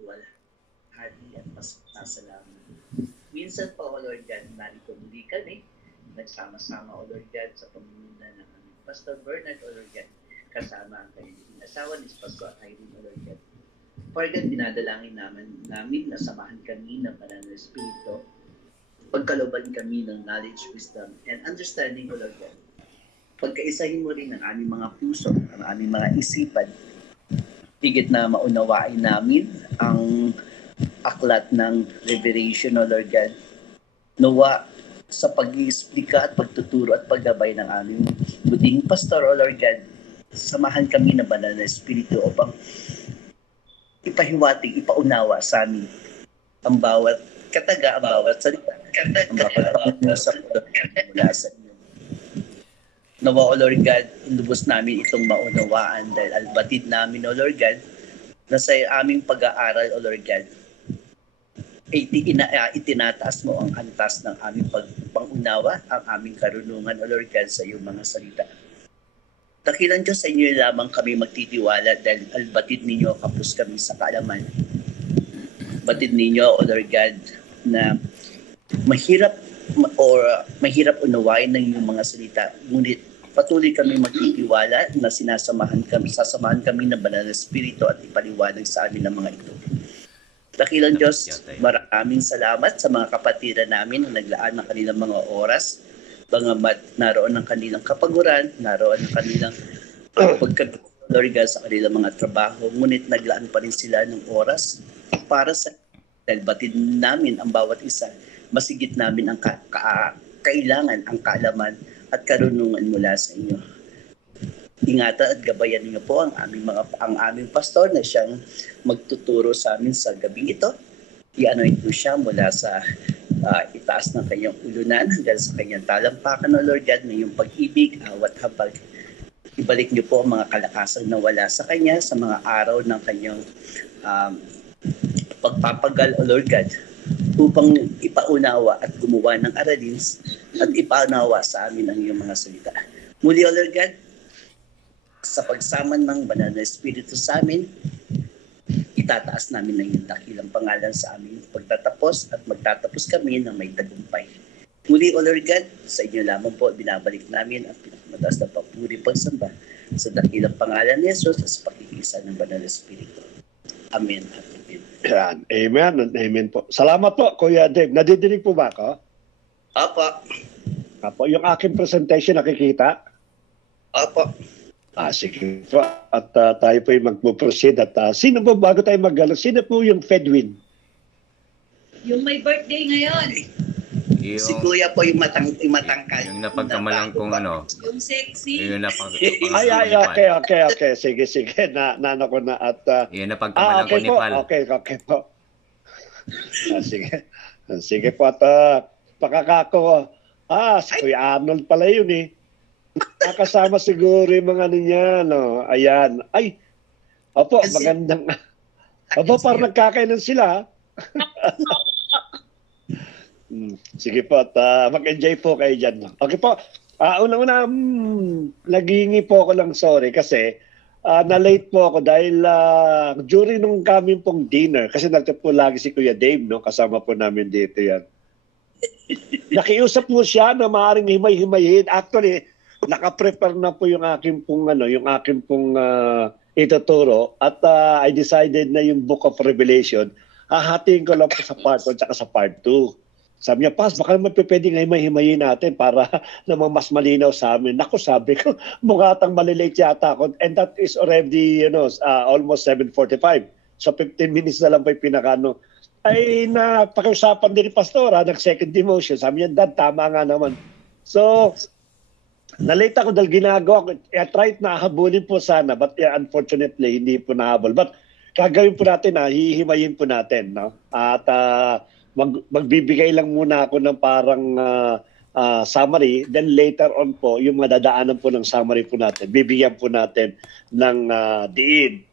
luwalhati at pasasalamat. Minsan po, O Lord God, narito muli kami, nagsama-sama, O Lord God, sa pamumuno ng aming Pastor Bernard, O Lord God, kasama ang kanyang asawa ni Pastor Irene, O Lord God. For God, dinadalangin namin na samahan kami ng banal na Espiritu, pagkalooban kami ng knowledge, wisdom, and understanding, O Lord God. Pagkaisahin mo rin ang aming mga puso, ang aming mga isipan, higit na maunawain namin ang aklat ng Revelation, O Lord God. Nawa sa pag-iisplika at pagtuturo at paggabay ng aming buting pastor, O Lord God, samahan kami ng banal na Espiritu upang ipahiwatig, ipaunawa sa amin ang bawat kataga, ang bawat salita, ang bawat pangungusap mula sa inyo. Nawa, O Lord God, inubos namin itong maunawaan dahil albatid namin, O Lord God, na sa aming pag-aaral, O Lord God, itinataas mo ang antas ng aming pangunawa, ang aming karunungan, O Lord God, sa iyong mga salita. Dakilang Diyos, sa inyo lamang kami magtitiwala dahil albatid ninyo kapos kami sa kaalaman. Batid ninyo, O Lord God, na mahirap unawain ng iyong mga salita, ngunit patuloy kami magtitiwala na sasamahan kami ng banal na Espiritu at ipaliwanag sa amin ang mga ito. Dakilang Diyos, maraming salamat sa mga kapatiran namin na naglaan ng kanilang mga oras, bangamat naroon ang kanilang kapaguran, naroon ang kanilang pagkatulorga sa kanilang mga trabaho, ngunit naglaan pa rin sila ng oras para sa dahil batid namin ang bawat isa, masigit namin ang kailangan, ang kaalaman at karunungan mula sa inyo. Ingatan at gabayan niyo po ang aming pastor na siyang magtuturo sa amin sa gabing ito. I-anoint po siya mula sa itaas ng kanyang ulunan hanggang sa kanyang talampakan, O Lord God, na iyong pag-ibig, awat habag. Ibalik niyo po ang mga kalakasan na wala sa kanya sa mga araw ng kanyang pagpapagal, O Lord God, upang ipaunawa at gumawa ng aralins at ipaunawa sa amin ang iyong mga salita. Muli, O Lord God, sa pagsama ng banal na Espiritu sa amin, itataas namin ang iyong dakilang pangalan sa aming pagtatapos at magtatapos kami ng may tagumpay. Muli, O Lord God, sa inyo lamang po binabalik namin ang pinakamataas na papuri pagsamba sa dakilang pangalan ni Jesus at sa pakikiisa ng banal na Espiritu. Amen. Yan. Amen and amen po. Salamat po, Kuya Dave. Nadidinig po ba ako? Opo. Opo. Yung aking presentation nakikita? Opo. Sige po. At tayo po yung mag-proceed. At sino po, bago tayo mag-galo, sino po yung Fedwin? Yung may birthday ngayon. Si Kuya po yung matangkad. Yung napagkamalang kung ano. Yung sexy. Yung Okay. Sige. Nano ko na at yung napagkamalang okay ko ni Pal. Okay po. Sige po at pakakako. Si Kuya Arnold pala yun eh. Nakasama siguro yung mga niya, no? Ayan. Ay, opo, magandang. Opo, parang nagkakainan sila. Sige po, at mag-enjoy po kayo dyan. Okay po. Una-una, naghihingi po ako lang sorry kasi na-late po ako dahil during nung kami pong dinner, kasi nagtap po lagi si Kuya Dave, no? Kasama po namin dito yan. Nakiusap po siya na maaaring himay-himayin. Actually, naka-prepare na po yung aking pong ituturo at I decided na yung Book of Revelation, hahatiin ko lang po sa part 1 at sa part 2. Sabi niya, Pas, baka naman pwedeng himay-himayin natin para naman mas malinaw sa amin. Naku, sabi ko, mukhang malilate yata ako. And that is already, almost 7:45. So 15 minutes na lang po yung pinakano. Ay, napakiusapan din ni Pastora, nag-second demotion. Sabi niya, Dad, tama nga naman. So, nalate ako dahil ginagawa ko. I tried na habulin po sana, but unfortunately, hindi po nahabol. But gagawin po natin, hihimayin po natin. No? At magbibigay lang muna ako ng parang summary, then later on po, yung madadaanan po ng summary po natin, bibigyan po natin ng diin.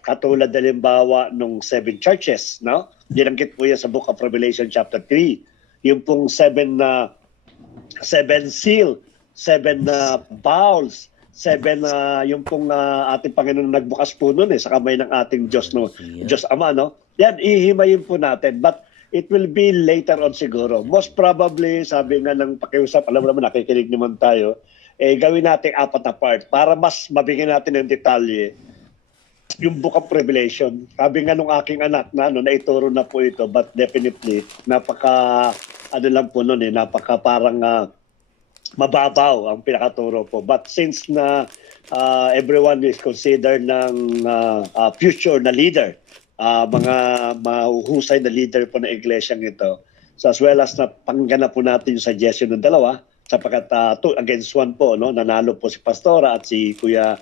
Katulad halimbawa nung 7 churches, no? Dinanggit po yan sa Book of Revelation chapter 3. Yung pong 7 seal, 7 bowls, 7 yung pong ating Panginoon nagbukas po noon sa kamay ng ating Diyos, no? Diyos Ama, no? Yan, ihimayin po natin. But it will be later on siguro. Most probably, sabi nga ng pakiusap, alam mo naman, nakikinig naman tayo, gawin natin 4 na part para mas mabigyan natin ng detalye yung Book of Revelation. Sabi nga nung aking anak na naituro na po ito, but definitely, napaka parang mababaw ang pinakaturo po. But since na everyone is considered ng future na leader, mga mahuhusay na leader po ng iglesyang ito, so as well as na panggana po natin yung suggestion ng dalawa, sapagkat 2 against 1 po, nanalo po si Pastora at si Kuya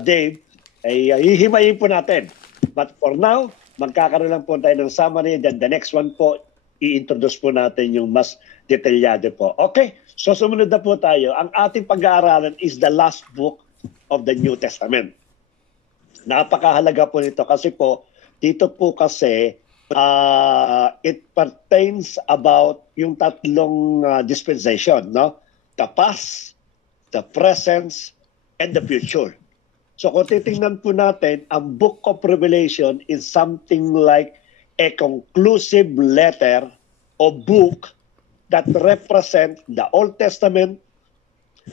Dave, ay hihimayin po natin. But for now, magkakaroon lang po tayo ng summary, then the next one po, i-introduce po natin yung mas detalyado po. Okay, so sumunod na po tayo. Ang ating pag-aaralan is the last book of the New Testament. Napakahalaga po nito kasi po, dito po kasi it pertains about yung 3 dispensation, the past, the present, and the future. So kung titingnan po natin, ang Book of Revelation is something like a conclusive letter or book that represent the Old Testament,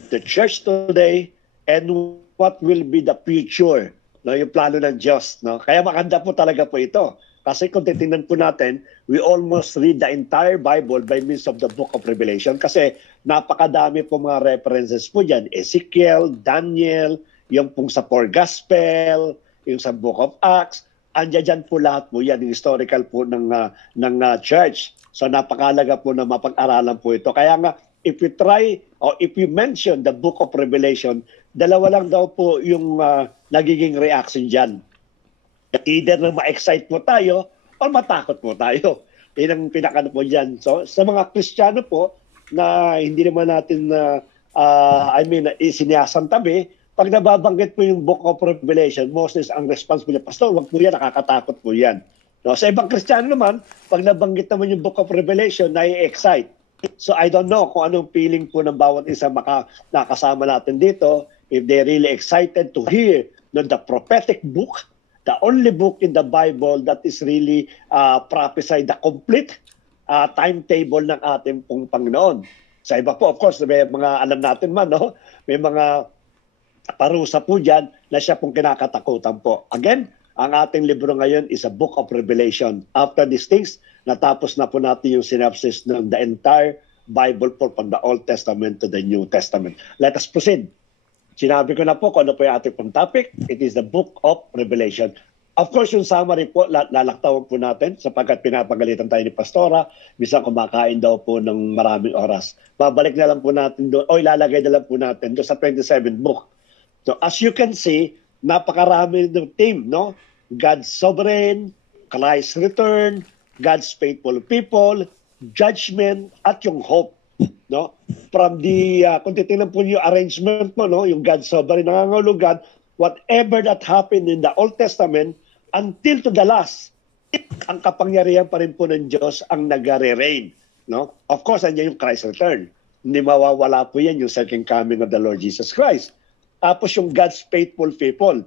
the church today, and what will be the future, yung plano ng Diyos. Kaya maganda po talaga po ito. Kasi kung titingnan po natin, we almost read the entire Bible by means of the Book of Revelation kasi napakadami po mga references po dyan. Ezekiel, Daniel, yung pong sa 4 Gospel, yung sa Book of Acts, andyan po lahat po yan, yung historical po ng church. So napakalaga po na mapag-aralan po ito. Kaya nga, if we try, or if we mention the Book of Revelation, 2 lang daw po yung nagiging reaction dyan. Either na ma-excite po tayo, or matakot po tayo. Yan ang pinakano po dyan. So sa mga Kristiyano po, na hindi naman natin, isiniasang tabi, pag nababanggit po yung Book of Revelation, Moses ang response po niya, Pastor, wag po yan, nakakatakot po yan. Sa ibang Kristiyano naman, pag nabanggit naman yung Book of Revelation, nai-excite. So I don't know kung anong feeling po ng bawat isa nakasama natin dito, if they're really excited to hear the prophetic book, the only book in the Bible that is really prophesy the complete timetable ng ating pong Panginoon. Sa iba po, of course, may mga alam natin man, may mga parusa po dyan na siya pong kinakatakutan po. Again, ang ating libro ngayon is a Book of Revelation. After these things, natapos na po natin yung synopsis ng the entire Bible po from the Old Testament to the New Testament. Let us proceed. Sinabi ko na po kung ano po yung ating pong topic. It is the Book of Revelation. Of course, yung summary po, lalaktawan po natin sapagkat pinapagalitan tayo ni Pastora. Bisa kumakain daw po ng maraming oras. Babalik na lang po natin doon, o ilalagay na lang po natin doon sa 27th book. So as you can see, napakarami ng theme, God's sovereign, Christ's return, God's faithful people, judgment, at yung hope. From the, kung titignan po yung arrangement mo, yung God's sovereign, nangangahulugan, whatever that happened in the Old Testament, until to the last, ang kapangyarihan pa rin po ng Diyos ang nag-reign. Of course, andyan yung Christ's return. Hindi mawawala po yan yung second coming of the Lord Jesus Christ. Tapos yung God's faithful people.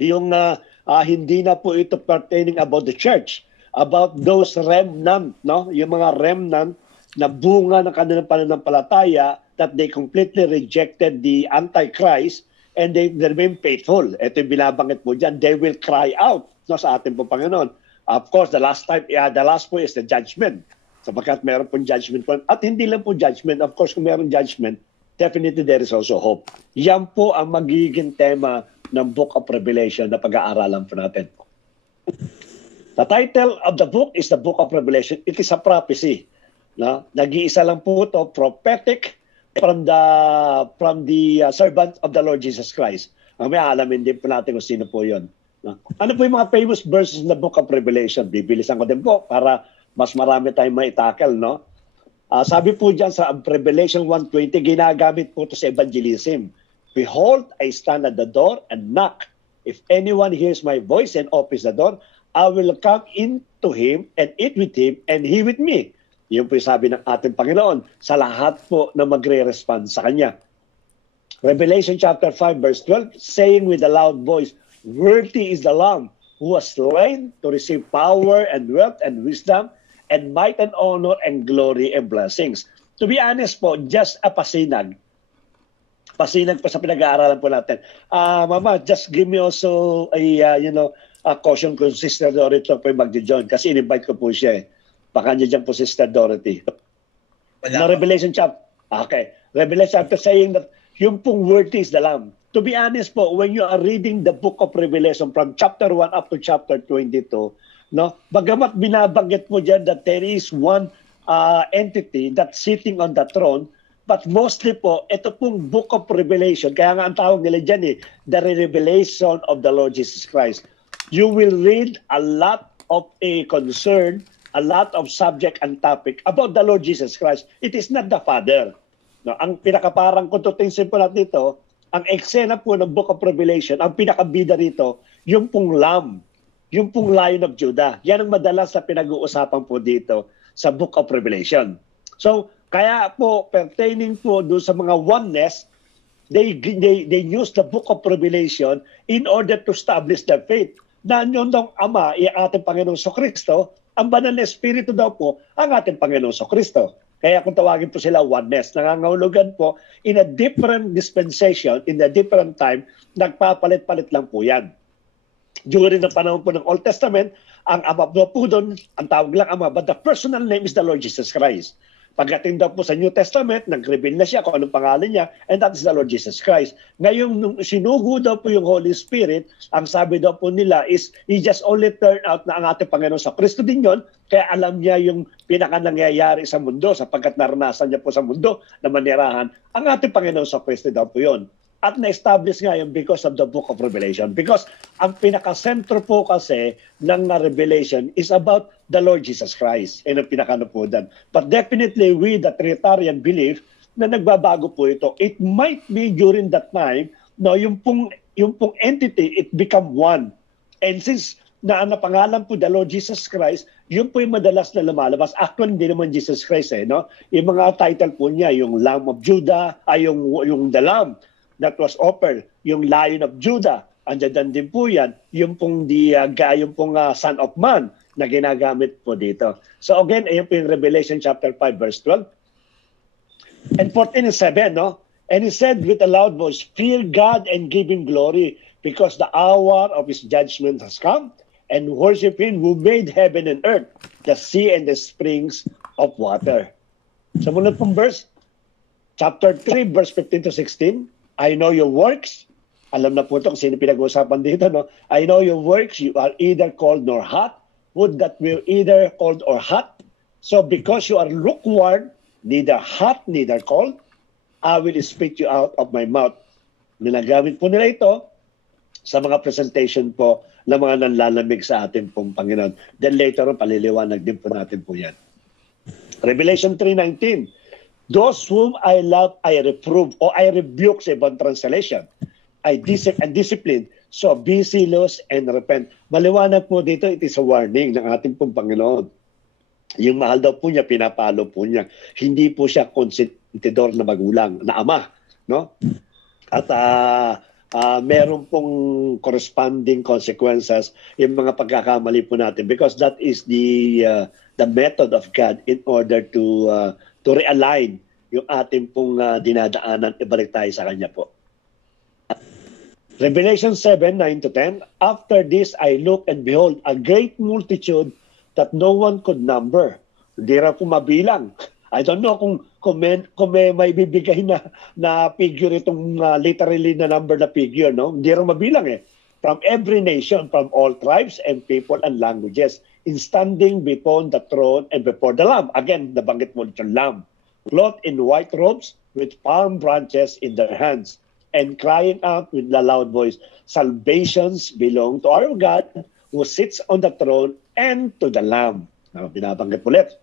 Yung hindi na po ito pertaining about the church, about those remnant, yung mga remnant na bunga ng kanilang pananampalataya that they completely rejected the Antichrist and they remain faithful. Ito yung binabanggit po dyan. They will cry out sa ating po Panginoon. Of course, the last po is the judgment. Sapagkat meron pong judgment po. At hindi lang po judgment. Of course, kung meron judgment, definitely there is also hope. Yan po ang magiging tema ng Book of Revelation na pag-aaralan po natin. The title of the book is the Book of Revelation. It is a prophecy. Nag-iisa lang po ito, prophetic from the servant of the Lord Jesus Christ. May alamin din po natin kung sino po yun. Ano po yung mga famous verses in the Book of Revelation? Bibilisan ko din po para mas marami tayong maitackle, sabi po dyan sa Revelation 1:20, ginagamit po ito sa evangelism. Behold, I stand at the door and knock. If anyone hears my voice and opens the door, I will come into him and eat with him and he with me. Yun po yung sabi ng ating Panginoon sa lahat po na magre-respond sa Kanya. Revelation chapter 5 verse 12, saying with a loud voice, Worthy is the Lamb who was slain to receive power and wealth and wisdom and might and honor and glory and blessings. To be honest po, just a pasinag. Pasinag pa sa pinag-aaralan po natin. Mama, just give me also a caution kung Sister Dorothy po mag-join kasi in-invite ko po siya eh. Baka niya dyan po Sister Dorothy. Na Revelation chapter. Okay. Revelation chapter saying that yung pong word is the Lamb. To be honest po, when you are reading the book of Revelation from chapter 1 up to chapter 22, no, bagamat binabanggit mo dyan that there is one entity that's sitting on the throne, but mostly po, ito pong book of Revelation, kaya nga ang tawag nila dyan the revelation of the Lord Jesus Christ. You will read a lot of a concern, a lot of subject and topic about the Lord Jesus Christ. It is not the Father. No, ang pinakaparang kuntutin po natin dito, ang eksena po ng Book of Revelation, ang pinakabida rito, yung pong Lamb, yung pong Lion of Judah. Yan ang madalas na pinag-uusapan po dito sa Book of Revelation. So, kaya po, pertaining po doon sa mga oneness, they use the Book of Revelation in order to establish their faith. Na yun daw Ama, ang ating Panginoong Kristo, ang banal na Espiritu daw po, ang ating Panginoong Kristo. Kaya kung tawagin po sila oneness, nangangahulugan po in a different dispensation, in a different time, nagpapalit-palit lang po yan. During the panahon po ng Old Testament, ang Ama po doon, ang tawag lang Ama, but the personal name is the Lord Jesus Christ. Pagdating daw po sa New Testament, nag-reveal na siya kung anong pangalan niya, and that is the Lord Jesus Christ. Ngayon, nung sinugo daw po yung Holy Spirit, ang sabi daw po nila is, He just only turned out na ang ating Panginoon sa Kristo din yon, kaya alam niya yung pinaka-nangyayari sa mundo, sapagkat naranasan niya po sa mundo na manirahan, ang ating Panginoon sa Kristo daw po yon. At na-establish nga yun because of the Book of Revelation. Because ang pinaka-sentro po kasi ng Revelation is about the Lord Jesus Christ. Yan ang pinaka-napudan. But definitely we, the Trinitarian, believe na nagbabago po ito. It might be during that time, no, yung pong entity, it become one. And since napangalan po the Lord Jesus Christ, yun po yung madalas na lumalabas. Actually, hindi naman Jesus Christ no? Yung mga title po niya, yung Lamb of Judah, yung The Lamb that was offered, yung Lion of Judah, andyan din po yan, yung pong Son of Man na ginagamit po dito. So again, ayun po yung Revelation chapter 5 verse 12. And 14 and 7, no? And he said with a loud voice, fear God and give him glory, because the hour of his judgment has come, and worship him who made heaven and earth, the sea and the springs of water. Sa muna pong verse, chapter 3, verse 15 to 16, I know your works. Alam na po ito kung sino pinag-uusapan dito, no? I know your works. You are either cold nor hot. Would that we're either cold or hot. So because you are lukewarm, neither hot, neither cold, I will spit you out of my mouth. Ninagamit po nila ito sa mga presentation po ng mga nanlalamig sa ating pong Panginoon. Then later on, paliliwanag din po natin po yan. Revelation 3:19. Those whom I love, I reprove, or I rebuke sa ibang translation. I discipline. So be zealous and repent. Maliwanag po dito, it is a warning ng ating pong Panginoon. Yung mahal daw po niya, pinapalo po niya. Hindi po siya konsentidor na magulang, na ama. No? At meron pong corresponding consequences yung mga pagkakamali po natin, because that is the method of God in order to realign yung ating pong dinadaanan, ibalik tayo sa Kanya po. Revelation 7:9-10, after this I looked and behold a great multitude that no one could number. Hindi raw po mabilang. I don't know kung may bibigay na figure itong literally na number na figure, no? Hindi raw mabilang From every nation, from all tribes and people and languages, in standing before the throne and before the Lamb. Again, nabanggit mo yung Lamb. Clothed in white robes with palm branches in their hands, and crying out with a loud voice, salvations belong to our God who sits on the throne and to the Lamb. Now, binabanggit ulit.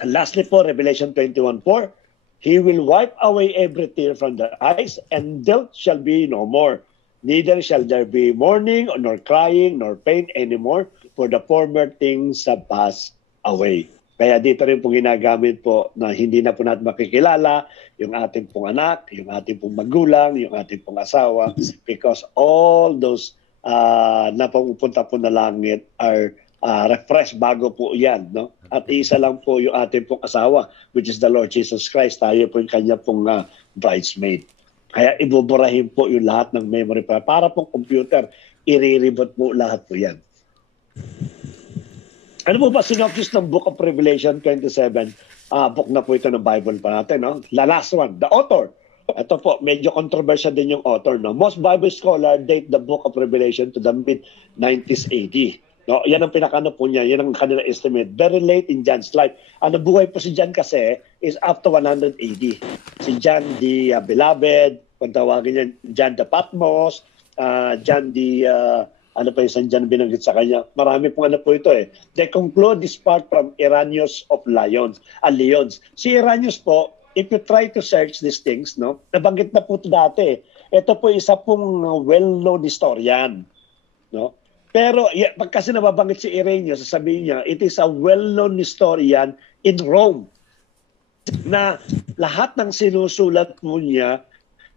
And lastly po, Revelation 21:4, He will wipe away every tear from their eyes, and death shall be no more. Neither shall there be mourning, nor crying, nor pain anymore, for the former things have passed away. Kaya dito rin po ginagamit po na hindi na po natin makikilala yung ating pong anak, yung ating pong magulang, yung ating pong asawa, because all those na pupunta po na langit are refresh bago po yan. No? At isa lang po yung ating pong asawa, which is the Lord Jesus Christ. Tayo po yung kanya pong bridesmaid. Kaya ibuburahin po yung lahat ng memory para pong computer, i-reboot po lahat po yan. Ano po ba synopsis ng Book of Revelation 27? Book na po ito ng Bible pa natin. No? The last one, the author. Ito po, medyo controversial din yung author. No? Most Bible scholar date the Book of Revelation to the mid-90s AD. No? Yan ang pinakano po niya, yan ang kanilang estimate. Very late in John's life. Ang nabuhay po si John kasi is after 100 AD. Si John the Beloved, kung tawagin niya, John the Patmos, John the, ano pa yung John binanggit sa kanya. Marami pong ano po ito eh. They conclude this part from Irenaeus of Lyons. Si Irenaeus po, if you try to search these things, no, nabanggit na po ito dati. Ito po isa pong well-known historian. No? Pero pag kasi nababanggit si Irenaeus, sasabihin niya, it is a well-known historian in Rome. Na lahat ng sinusulat mo niya,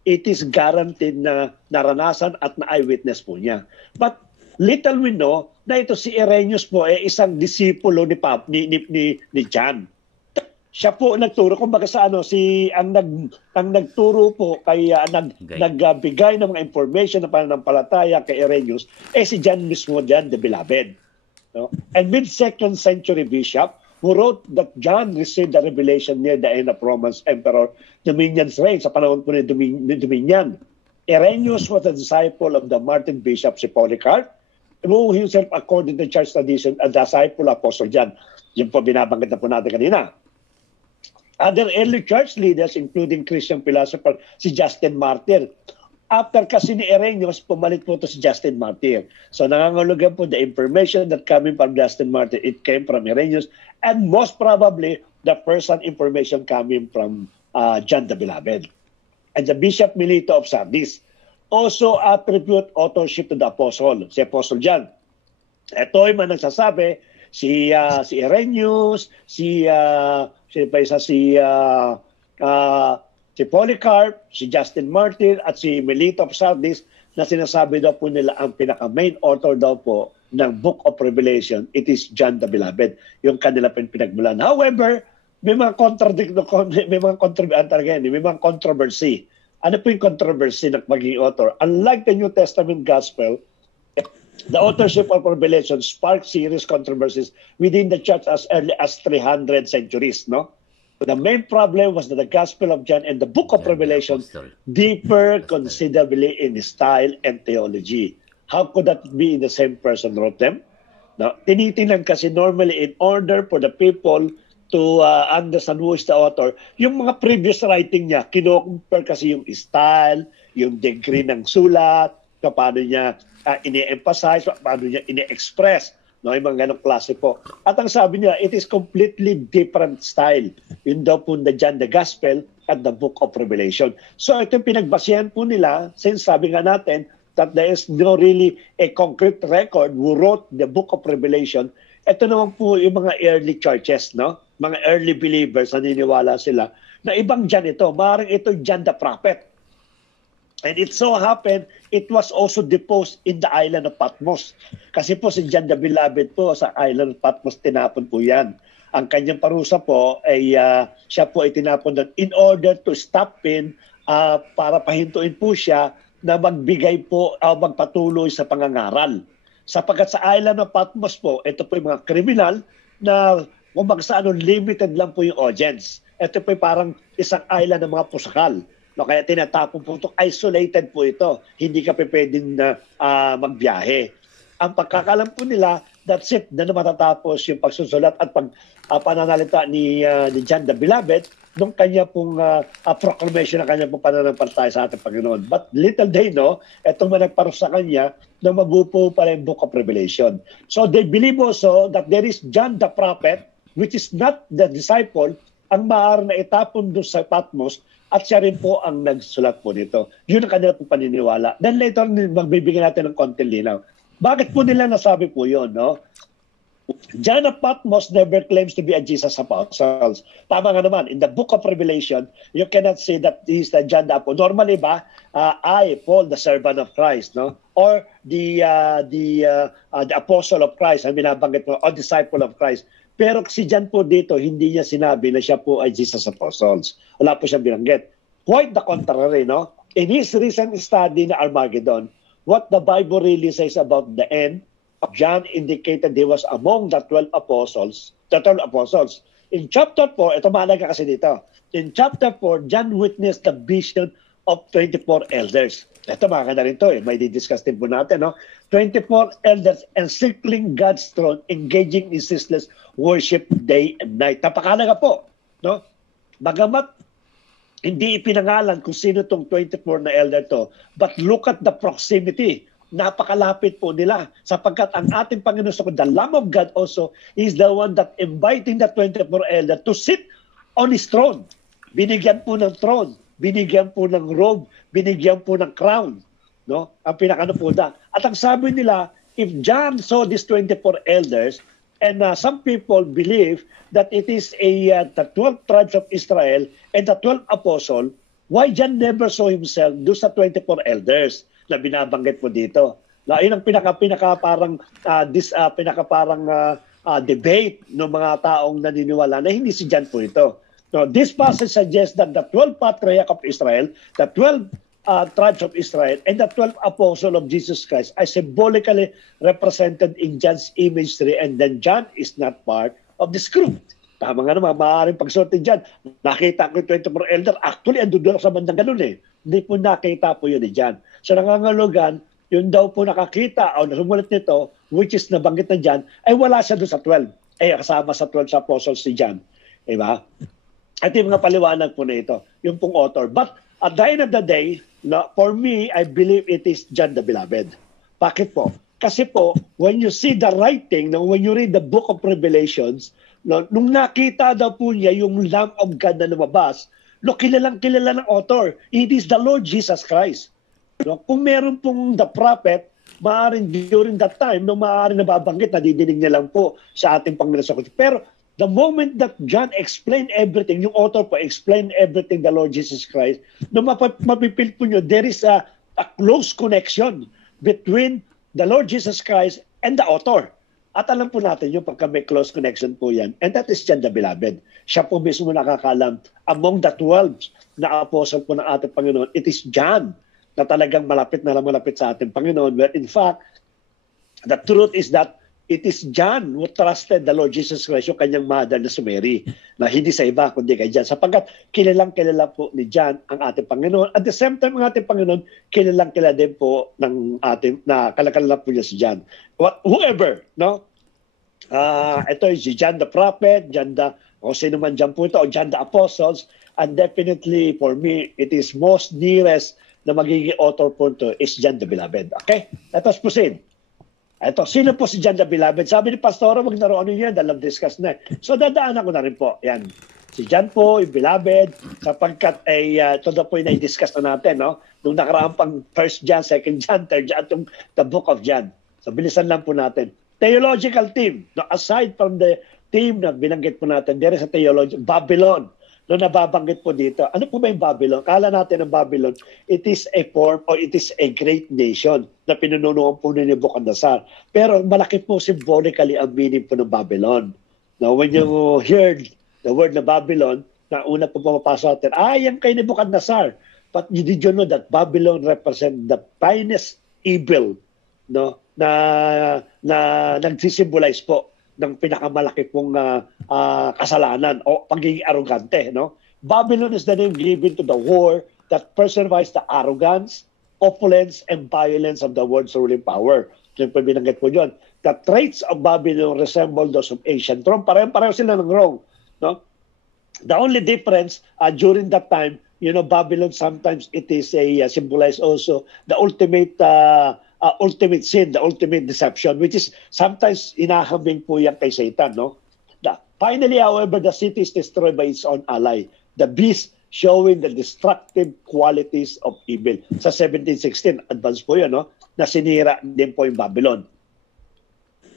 it is guaranteed na naranasan at na-eyewitness po niya. But little we know na ito si Irenaeus po ay isang disipulo ni John. Siya po nagturo, kumbaga sa ano, ang nagturo po kay nagbigay ng mga information na pananampalataya kay Irenaeus si John mismo, John the Beloved. No? And mid-2nd century bishop who wrote that John received the revelation near the end of Roman Emperor Domitian's reign, sa panahon po ni Domitian. Irenaeus was a disciple of the Martin bishop si Polycarp, who himself, according to church tradition, a disciple of Apostle John. Yung po binabanggit na po natin kanina. Other early church leaders, including Christian philosopher, si Justin Martyr. After kasi ni Irenaeus, pumalit po ito si Justin Martyr. So nangangulugan po the information that coming from Justin Martyr, it came from Irenaeus, and most probably, the first-hand information coming from John the Beloved. And the Bishop Melito of Sardis also attribute authorship to the apostle, si Apostle John. Ito ay man nagsasabi, si Irenaeus, si Polycarp, si Justin Martyr, at si Melito of Sardis, na sinasabi daw po nila ang pinaka-main author daw po ng Book of Revelation, it is John the Beloved, yung kanila pinagmulan. However, may mga controversy. Ano po yung controversy ng maging author? Unlike the New Testament Gospel, the authorship of Revelation sparked serious controversies within the church as early as 300 centuries, no? The main problem was that the Gospel of John and the Book of Revelation differ considerably in style and theology. How could that be in the same person wrote them? Now, tinitingnan kasi normally in order for the people to understand who is the author, yung mga previous writing niya, kino-compare kasi yung style, yung degree ng sulat, paano niya ini-emphasize, paano niya ini-express, no, yung mga ganong klase po. At ang sabi niya, it is completely different style. Yun daw po na John the Gospel at the Book of Revelation. So ito yung pinagbasihan po nila, since sabi nga natin that there is no really a concrete record who wrote the Book of Revelation. Ito naman po yung mga early churches, no? Mga early believers, naniniwala sila na ibang John ito. Maaaring ito John the Prophet. And it so happened, it was also deposed in the island of Patmos. Kasi po si John the Beloved po sa island of Patmos, tinapon po yan. Ang kanyang parusa po ay siya po ay tinapon doon in order to stop him, para pahintuin po siya na magbigay po, magpatuloy sa pangangaral. Sapagkat sa island of Patmos po, ito po yung mga kriminal na limited lang po yung audience. Ito po yung parang isang island ng mga pusakal. No, kaya tinatapon po ito, isolated po ito. Hindi ka pwedeng magbiyahe. Ang pagkakalam po nila, that's it, na matatapos yung pagsusulat at pananalita ni John the Beloved nung kanya pong proclamation na kanya pong pananampalataya sa ating Panginoon. But little they know, itong nagparos sa kanya na mabupo pala yung Book of Revelation. So they believe also that there is John the Prophet, which is not the disciple, ang maaari na itapon doon sa Patmos, at siya rin po ang nagsulat po nito. Yun ang kanila po paniniwala. Then later, magbibigyan natin ng konting linaw. Bakit po nila nasabi po yun, no? John of Patmos never claims to be a Jesus apostle. Tama nga naman, in the book of Revelation, you cannot say that he's the John the Apostle. Normally ba, I, Paul, the servant of Christ, no? Or the apostle of Christ, ang binabanggit mo, or disciple of Christ. Pero si John po dito, hindi niya sinabi na siya po ay Jesus apostles. Wala po siyang binanggit. Quite the contrary, no? In his recent study na Armageddon, what the Bible really says about the end, John indicated he was among the 12 apostles. In chapter 4, ito mahalaga kasi dito. In chapter 4, John witnessed the vision of 24 elders. Ito maganda rin to, may didiscuss din po natin. No? 24 elders encircling God's throne, engaging in ceaseless worship day and night. Napakalaga po. No? Bagamat hindi ipinangalan kung sino itong 24 na elder to, but look at the proximity. Napakalapit po nila sapagkat ang ating Panginoon, the Lamb of God also is the one that inviting the 24 elder to sit on his throne. Binigyan po ng throne, binigyan po ng robe, binigyan po ng crown, no? Ang pinakano po da. At ang sabi nila, if John saw these 24 elders, and some people believe that it is the 12 tribes of Israel and the 12 apostles, why John never saw himself do sa 24 elders na binabanggit mo dito? Na yun ang debate ng mga taong naniniwala na hindi si John po ito. Now, this passage suggests that the 12 patriarchs of Israel, the 12 tribes of Israel, and the 12 apostles of Jesus Christ are symbolically represented in John's imagery, and then John is not part of this group. Tama nga naman, maaaring pagsortin dyan. Nakita ko yung 24 elder. Actually, ando doon sa bandang ganun eh. Hindi po nakita po yun ni John. So nangangulugan, yun daw po nakakita o nasumulat nito, which is nabanggit na John, ay wala siya doon sa 12. Ay kasama sa 12 sa apostles si John. Diba? At yung mga paliwanag po na ito, yung pong author. But at the end of the day, no, for me, I believe it is John the Beloved. Bakit po? Kasi po, when you see the writing, no, when you read the book of Revelations, no, nung nakita daw po niya yung Lamb of God na lumabas, no, kilalang kilala ng author. It is the Lord Jesus Christ. No, kung meron pong the prophet, maaaring during that time, no, maaaring nababanggit, nadidinig niya lang po sa ating Panginoon. Pero the moment that John explained everything, yung author po explained everything, the Lord Jesus Christ, no, mapipil po nyo, there is a close connection between the Lord Jesus Christ and the author. At alam po natin yung pagka may close connection po yan. And that is John the Beloved. Siya po mismo nakakalam. Among the 12 na apostle po ng ating Panginoon, it is John na talagang malapit sa ating Panginoon. Where in fact, the truth is that it is John who trusted the Lord Jesus Christ, yung kanyang mother na si Mary, na hindi sa iba kundi kay John. Sapagkat kilalang-kilala po ni John ang ating Panginoon. At the same time, ang ating Panginoon, kilalang-kilala din po ng ating, na kalakala po niya si John. Whoever, no? Ito is si John the Prophet, John the, o sino man John po ito, o John the Apostles, and definitely for me, it is most nearest na magiging author po ito is John the Beloved. Okay? Let us proceed. Ito, sino po si John the Beloved? Sabi ni Pastora, wag na ano yan, dalam discuss na. So, dadaanan ko na rin po. Yan. Si John po, yung Beloved, sapagkat ay, ito na po yung na-discuss na natin, no? Nung nakaraan pang 1 John, 2 John, 3 John, itong the book of John. So, bilisan lang po natin. Theological team. No, aside from the team na binanggit po natin, there is a theology, Babylon. No, nababanggit po dito. Ano po ba yung Babylon? Kala natin ang Babylon, it is a form or it is a great nation na pinununuan po ni Nebuchadnezzar. Pero malaki po symbolically ang meaning po ng Babylon. Now, when you heard the word na Babylon, na una po pumapasok natin, yan kay Nebuchadnezzar. But did you know that Babylon represent the finest evil, no, na nagsisimbolize po ng pinakamalaki pong kasalanan o pagiging arrogante, no? Babylon is the name given to the war that personifies the arrogance, opulence, and violence of the world's ruling power. Siyempre binanggit po yun. The traits of Babylon resemble those of ancient Rome. Pareho sila ng Rome, no? The only difference during that time, you know, Babylon sometimes it is a symbolize also the ultimate sin, the ultimate deception, which is sometimes inahambing po yan kay Satan, no? Finally, however, the city is destroyed by its own ally, the beast showing the destructive qualities of evil. Sa 1716, advance po yun, no? Na sinira din po yung Babylon.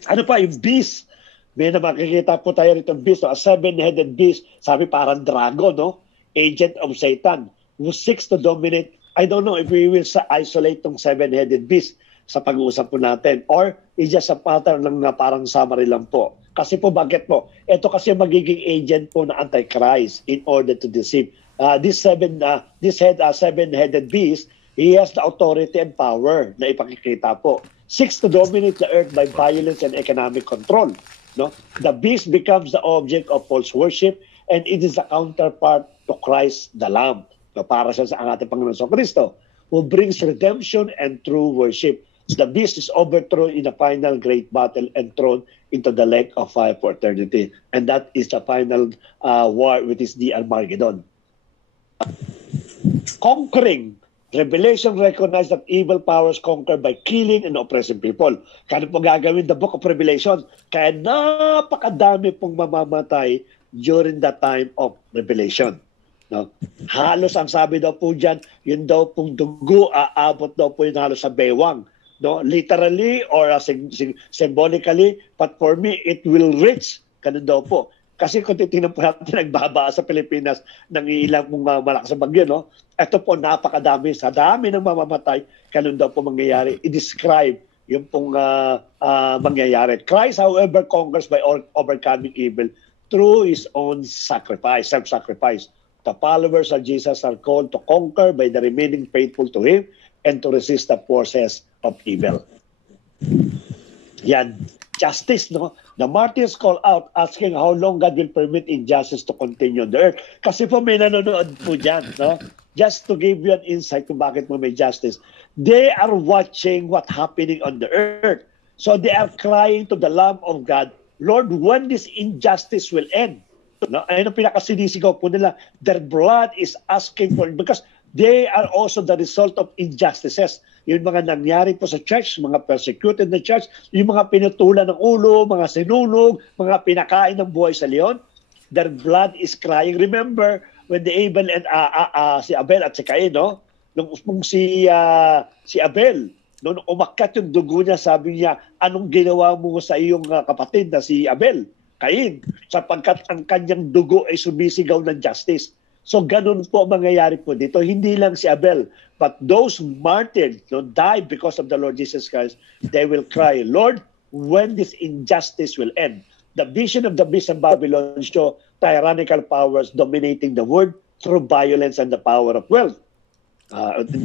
Ano pa, yung beast, May na makikita po tayo rito beast, a seven-headed beast, sabi parang dragon, no? Agent of Satan, who seeks to dominate. I don't know if we will isolate tong seven-headed beast sa pag-uusap po natin, or is just a pattern ng parang summary lang po. Kasi po, bakit po? Ito kasi magiging agent po na Antichrist in order to deceive. This seven-headed beast, he has the authority and power na ipakikita po. Seeks to dominate the earth by violence and economic control. No? The beast becomes the object of false worship, and it is a counterpart to Christ the Lamb. No, para siya sa ating Panginoon sa Kristo, who brings redemption and true worship. The beast is overthrown in the final great battle and thrown into the lake of fire for eternity. And that is the final war, which is the Armageddon. Conquering. Revelation recognized that evil powers conquer by killing and oppressing people. Kaya po gagawin the book of Revelation. Kaya napakadami pong mamamatay during the time of Revelation. No? Halos ang sabi daw po dyan, yun daw pong dugo, aabot daw po yun halos sa bewang. No? Literally or symbolically, but for me, it will reach. Ganun daw po. Kasi kung titingnan po natin, nagbaba sa Pilipinas ng ilang mga malakas na bagyo, no? Ito po napakadami. Sa dami ng mamamatay, ganun daw po mangyayari. I-describe yung pong mangyayari. Christ, however, conquers by overcoming evil through His own sacrifice, self-sacrifice. The followers of Jesus are called to conquer by the remaining faithful to Him and to resist the forces of evil. Yan. Justice, no? The martyrs call out asking how long God will permit injustice to continue on the earth. Kasi po may nanonood po dyan, no? Just to give you an insight kung bakit mo may justice. They are watching what happening on the earth. So they are crying to the Lamb of God, Lord, when this injustice will end? No? Ayun ang pinakasinisigaw po nila. Their blood is asking for it because they are also the result of injustices. Yung mga nangyari po sa church, mga persecuted na church, yung mga pinutulan ng ulo, mga sinunog, mga pinakain ng buhay sa leon, their blood is crying. Remember, when the Abel and si Abel at si Cain, no? Nung si Abel, nung umakyat yung dugo niya, sabi niya, anong ginawa mo sa iyong kapatid na si Abel? Cain, sapagkat ang kanyang dugo ay sumisigaw ng justice. So ganun po mangyayari po dito. Hindi lang si Abel, but those martyred, no, died because of the Lord Jesus Christ, they will cry, Lord, when this injustice will end? The vision of the beast of Babylon show tyrannical powers dominating the world through violence and the power of wealth.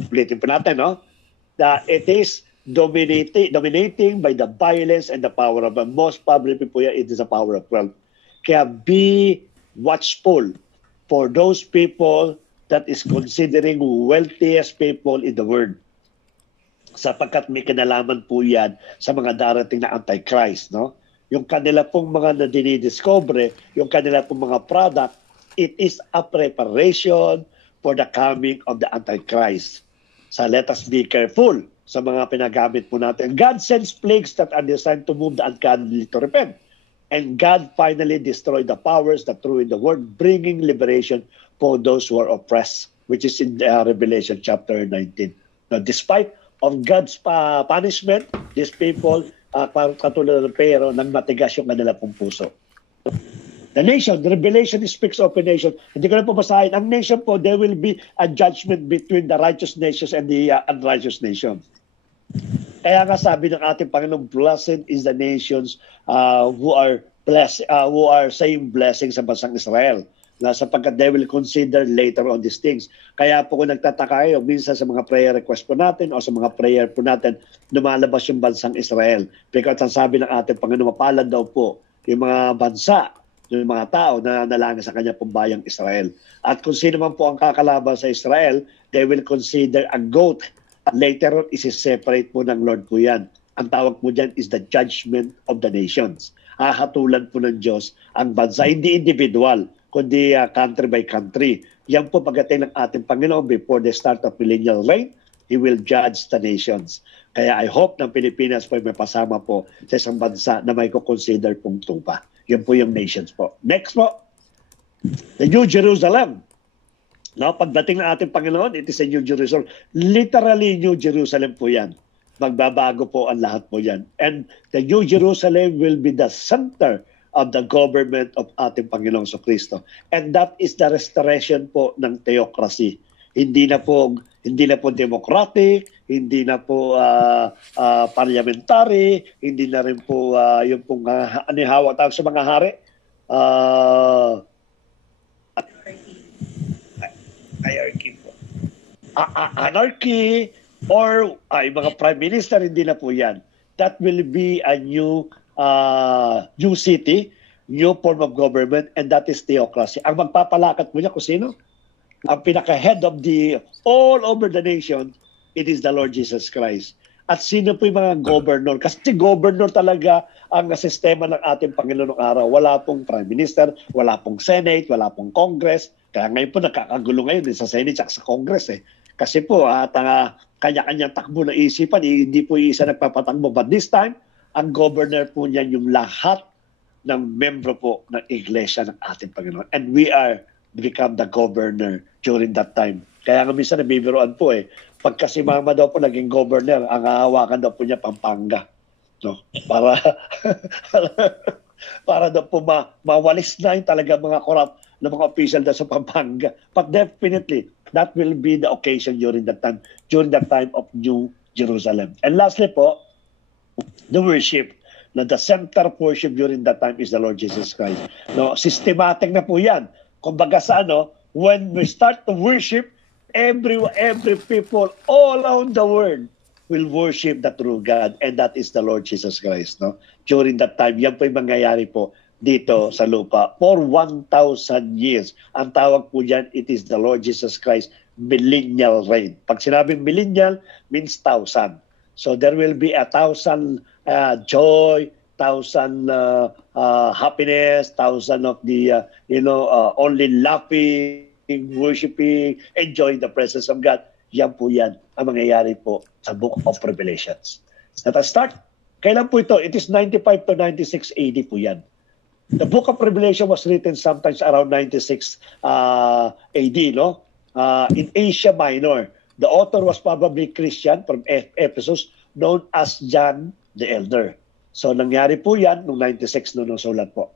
Ulitin po natin, no? That it is dominating by the violence and the power of, most probably po yan, it is the power of wealth. Kaya be watchful for those people that is considering wealthiest people in the world. Sapagkat may kinalaman po yan sa mga darating na Antichrist, no? Yung kanila pong mga na dinidiscover, yung kanila pong mga product, it is a preparation for the coming of the Antichrist. So let us be careful sa mga pinagamit po natin. God sends plagues that are designed to move the ungodly to repent. And God finally destroyed the powers that rule in the world, bringing liberation for those who are oppressed, which is in Revelation chapter 19. Now, despite of God's punishment, these people, katulad ng pero, nang matigas yung kanila pong puso. The nation, the Revelation speaks of a nation. Hindi ko na po basahin. Ang nation po, there will be a judgment between the righteous nations and the unrighteous nations. Kaya nga sabi ng ating Panginoon, blessed is the nations who are saying blessing sa bansang Israel. Na sapagkat they will consider later on these things. Kaya po kung nagtataka kayo, minsan sa mga prayer request po natin o sa mga prayer po natin, lumalabas yung bansang Israel. Because ang sabi ng ating Panginoon, mapalad daw po yung mga bansa, yung mga tao na nalangin sa kanya pong bayang Israel. At kung sino man po ang kakalaban sa Israel, they will consider a goat. Later on, isi-separate po ng Lord po yan. Ang tawag po dyan is the judgment of the nations. Hahatulan po ng Diyos ang bansa, hindi individual, kundi country by country. Yan po pagdating ng ating Panginoon before the start of millennial reign, He will judge the nations. Kaya I hope ng Pilipinas po may pasama po sa isang bansa na may kukonsider pong tupa. Yan po yung nations po. Next po, the New Jerusalem. No, pagdating ng ating Panginoon, it is a New Jerusalem. Literally, New Jerusalem po yan. Magbabago po ang lahat po yan. And the New Jerusalem will be the center of the government of ating Panginoong Kristo. And that is the restoration po ng theocracy. Hindi na po democratic, hindi na po parliamentary, hindi na rin po yung pong hawak tawag sa mga hari. Hierarchy po. Anarchy or yung mga prime minister, hindi na po yan. That will be a new city, new form of government, and that is theocracy. Ang magpapalakat po niya kung sino? Ang pinaka-head of the all over the nation, it is the Lord Jesus Christ. At sino po yung mga governor? Kasi governor talaga ang sistema ng ating Panginoon ng araw. Wala pong prime minister, wala pong Senate, wala pong Congress. Kaya ngayon po nakakagulo ngayon sa Senate at sa Congress eh. Kasi po kanya-kanyang takbo na isipan, hindi po isa nagpapatakbo. But this time, ang governor po niyan yung lahat ng membro po ng iglesia ng ating Panginoon. And we are become the governor during that time. Kaya nga minsan nabibiroan po eh. Pagka si Mama daw po naging governor, ang hahawakan daw po niya Pampanga. No? Para daw po mawalis na yung talaga mga korap na mga official daw sa Pampanga. But definitely, that will be the occasion during that time of New Jerusalem. And lastly po, the worship. Now, the center of worship during that time is the Lord Jesus Christ. No, systematic na po yan. Kumbaga sa when we start to worship, every people all around the world will worship the true God, and that is the Lord Jesus Christ. No? During that time, yan po yung mangyayari po dito sa lupa for 1,000 years. Ang tawag po dyan, it is the Lord Jesus Christ millennial reign. Pag sinabing millennial, means 1,000. So there will be 1,000 joy, 1,000 happiness, 1,000 of the only laughing, worshiping, enjoying the presence of God. Yan po yan ang mangyayari po sa Book of Revelations. Let us start. Kailan po ito? It is 95 to 96 AD po yan. The Book of Revelation was written sometimes around 96 AD, no? In Asia Minor. The author was probably Christian from Ephesus, known as John the Elder. So nangyari po yan noong 96 noong sulat po.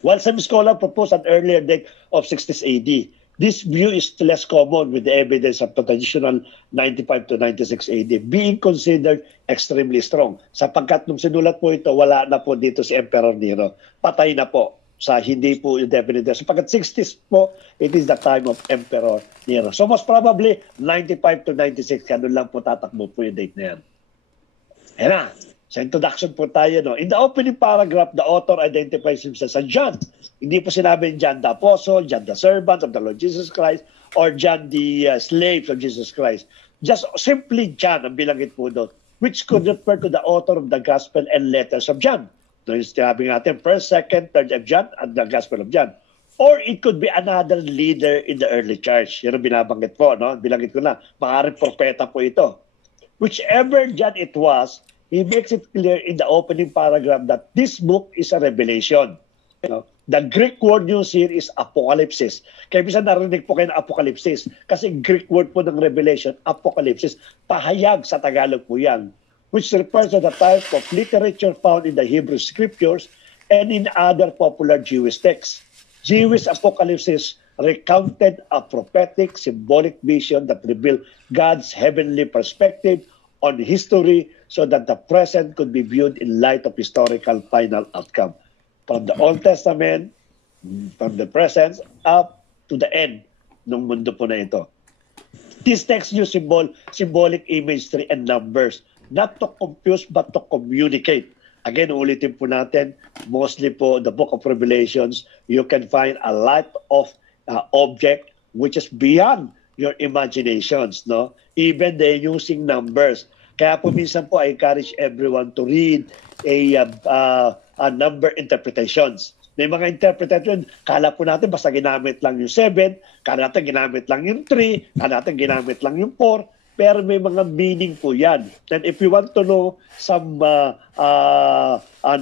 While some scholars propose an earlier date of 60s AD, this view is less common with the evidence of the traditional 95 to 96 AD being considered extremely strong. Sapagkat nung sinulat po ito, wala na po dito si Emperor Nero. Patay na po sa hindi po definite. Sapagkat 60s po, it is the time of Emperor Nero. So most probably 95 to 96, ganun lang po tatakbo po yung date na yan. Ayan na. Sa introduction po tayo, no? In the opening paragraph, the author identifies himself as John. Hindi po sinabing John the Apostle, John the servant of the Lord Jesus Christ, or John the slave of Jesus Christ. Just simply John ang bilangit po doon, which could refer to the author of the Gospel and letters of John. So, yung sinabi natin, 1st, 2nd, 3rd of John, and the Gospel of John. Or it could be another leader in the early church. Yan ang binabanggit po, no? Bilangit ko na, maaaring propeta po ito. Whichever John it was, he makes it clear in the opening paragraph that this book is a revelation. You know, the Greek word used here is apocalypsis. Kaya minsan narinig po kayo ng apocalypsis. Kasi Greek word po ng revelation, apocalypsis. Pahayag sa Tagalog po yan. Which refers to the type of literature found in the Hebrew scriptures and in other popular Jewish texts. Jewish apocalypsis recounted a prophetic, symbolic vision that revealed God's heavenly perspective on history so that the present could be viewed in light of historical final outcome. From the Old Testament, from the present, up to the end ng mundo po na ito. This text use symbolic imagery and numbers, not to confuse but to communicate. Again, ulitin po natin, mostly po the Book of Revelations, you can find a lot of object which is beyond your imaginations, no? Even they're using numbers. Kaya po minsan po I encourage everyone to read a number interpretations. May mga interpretation, kala po natin basta ginamit lang yung 7, kala natin ginamit lang yung 3, kala natin ginamit lang yung 4, pero may mga meaning po yan. And if you want to know some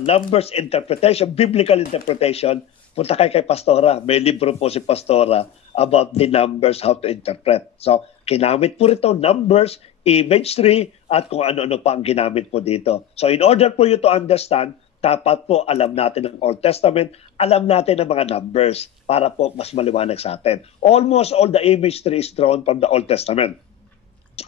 numbers interpretation, biblical interpretation, punta kay Pastora. May libro po si Pastora about the numbers, how to interpret. So, ginamit po rito numbers, imagery, at kung ano-ano pa ang ginamit po dito. So, in order for you to understand dapat po alam natin ang Old Testament, alam natin ang mga numbers para po mas maliwanag sa atin. Almost all the imagery is drawn from the Old Testament.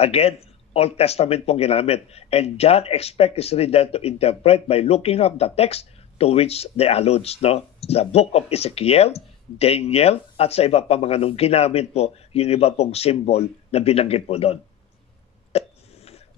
Again, Old Testament pong ginamit. And John expects his reader to interpret by looking up the text to which they alludes. No? Sa book of Ezekiel, Daniel, at sa iba pa mga nung ginamit po yung iba pong symbol na binanggit po doon.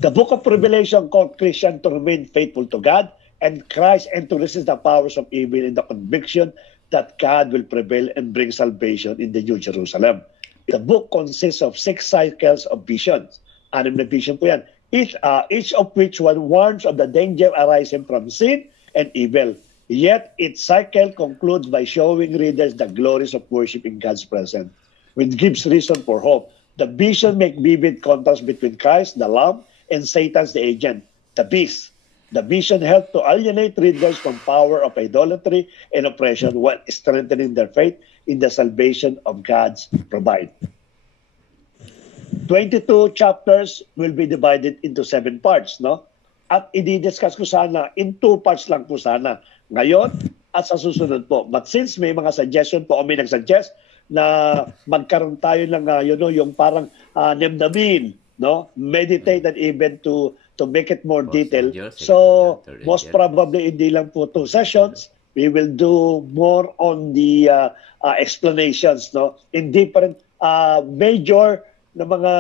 The book of Revelation called Christian to remain faithful to God and Christ and to resist the powers of evil in the conviction that God will prevail and bring salvation in the New Jerusalem. The book consists of 6 cycles of visions. 6 na vision po yan. Each of which one warns of the danger arising from sin and evil. Yet its cycle concludes by showing readers the glories of worship in God's presence, which gives reason for hope. The vision make vivid contrast between Christ, the Lamb, and Satan's the agent, the beast. The vision helped to alienate readers from power of idolatry and oppression while strengthening their faith in the salvation of God's provide. 22 chapters will be divided into 7 parts, no? At i-discuss ko sana in 2 parts lang po sana. Ngayon at sa susunod po. But since may mga suggestion po o may nag-suggest na magkaroon tayo ng yung parang namnamin, no? Meditate and even to make it more detailed. So most probably hindi lang po 2 sessions. We will do more on the explanations, no? In different major na mga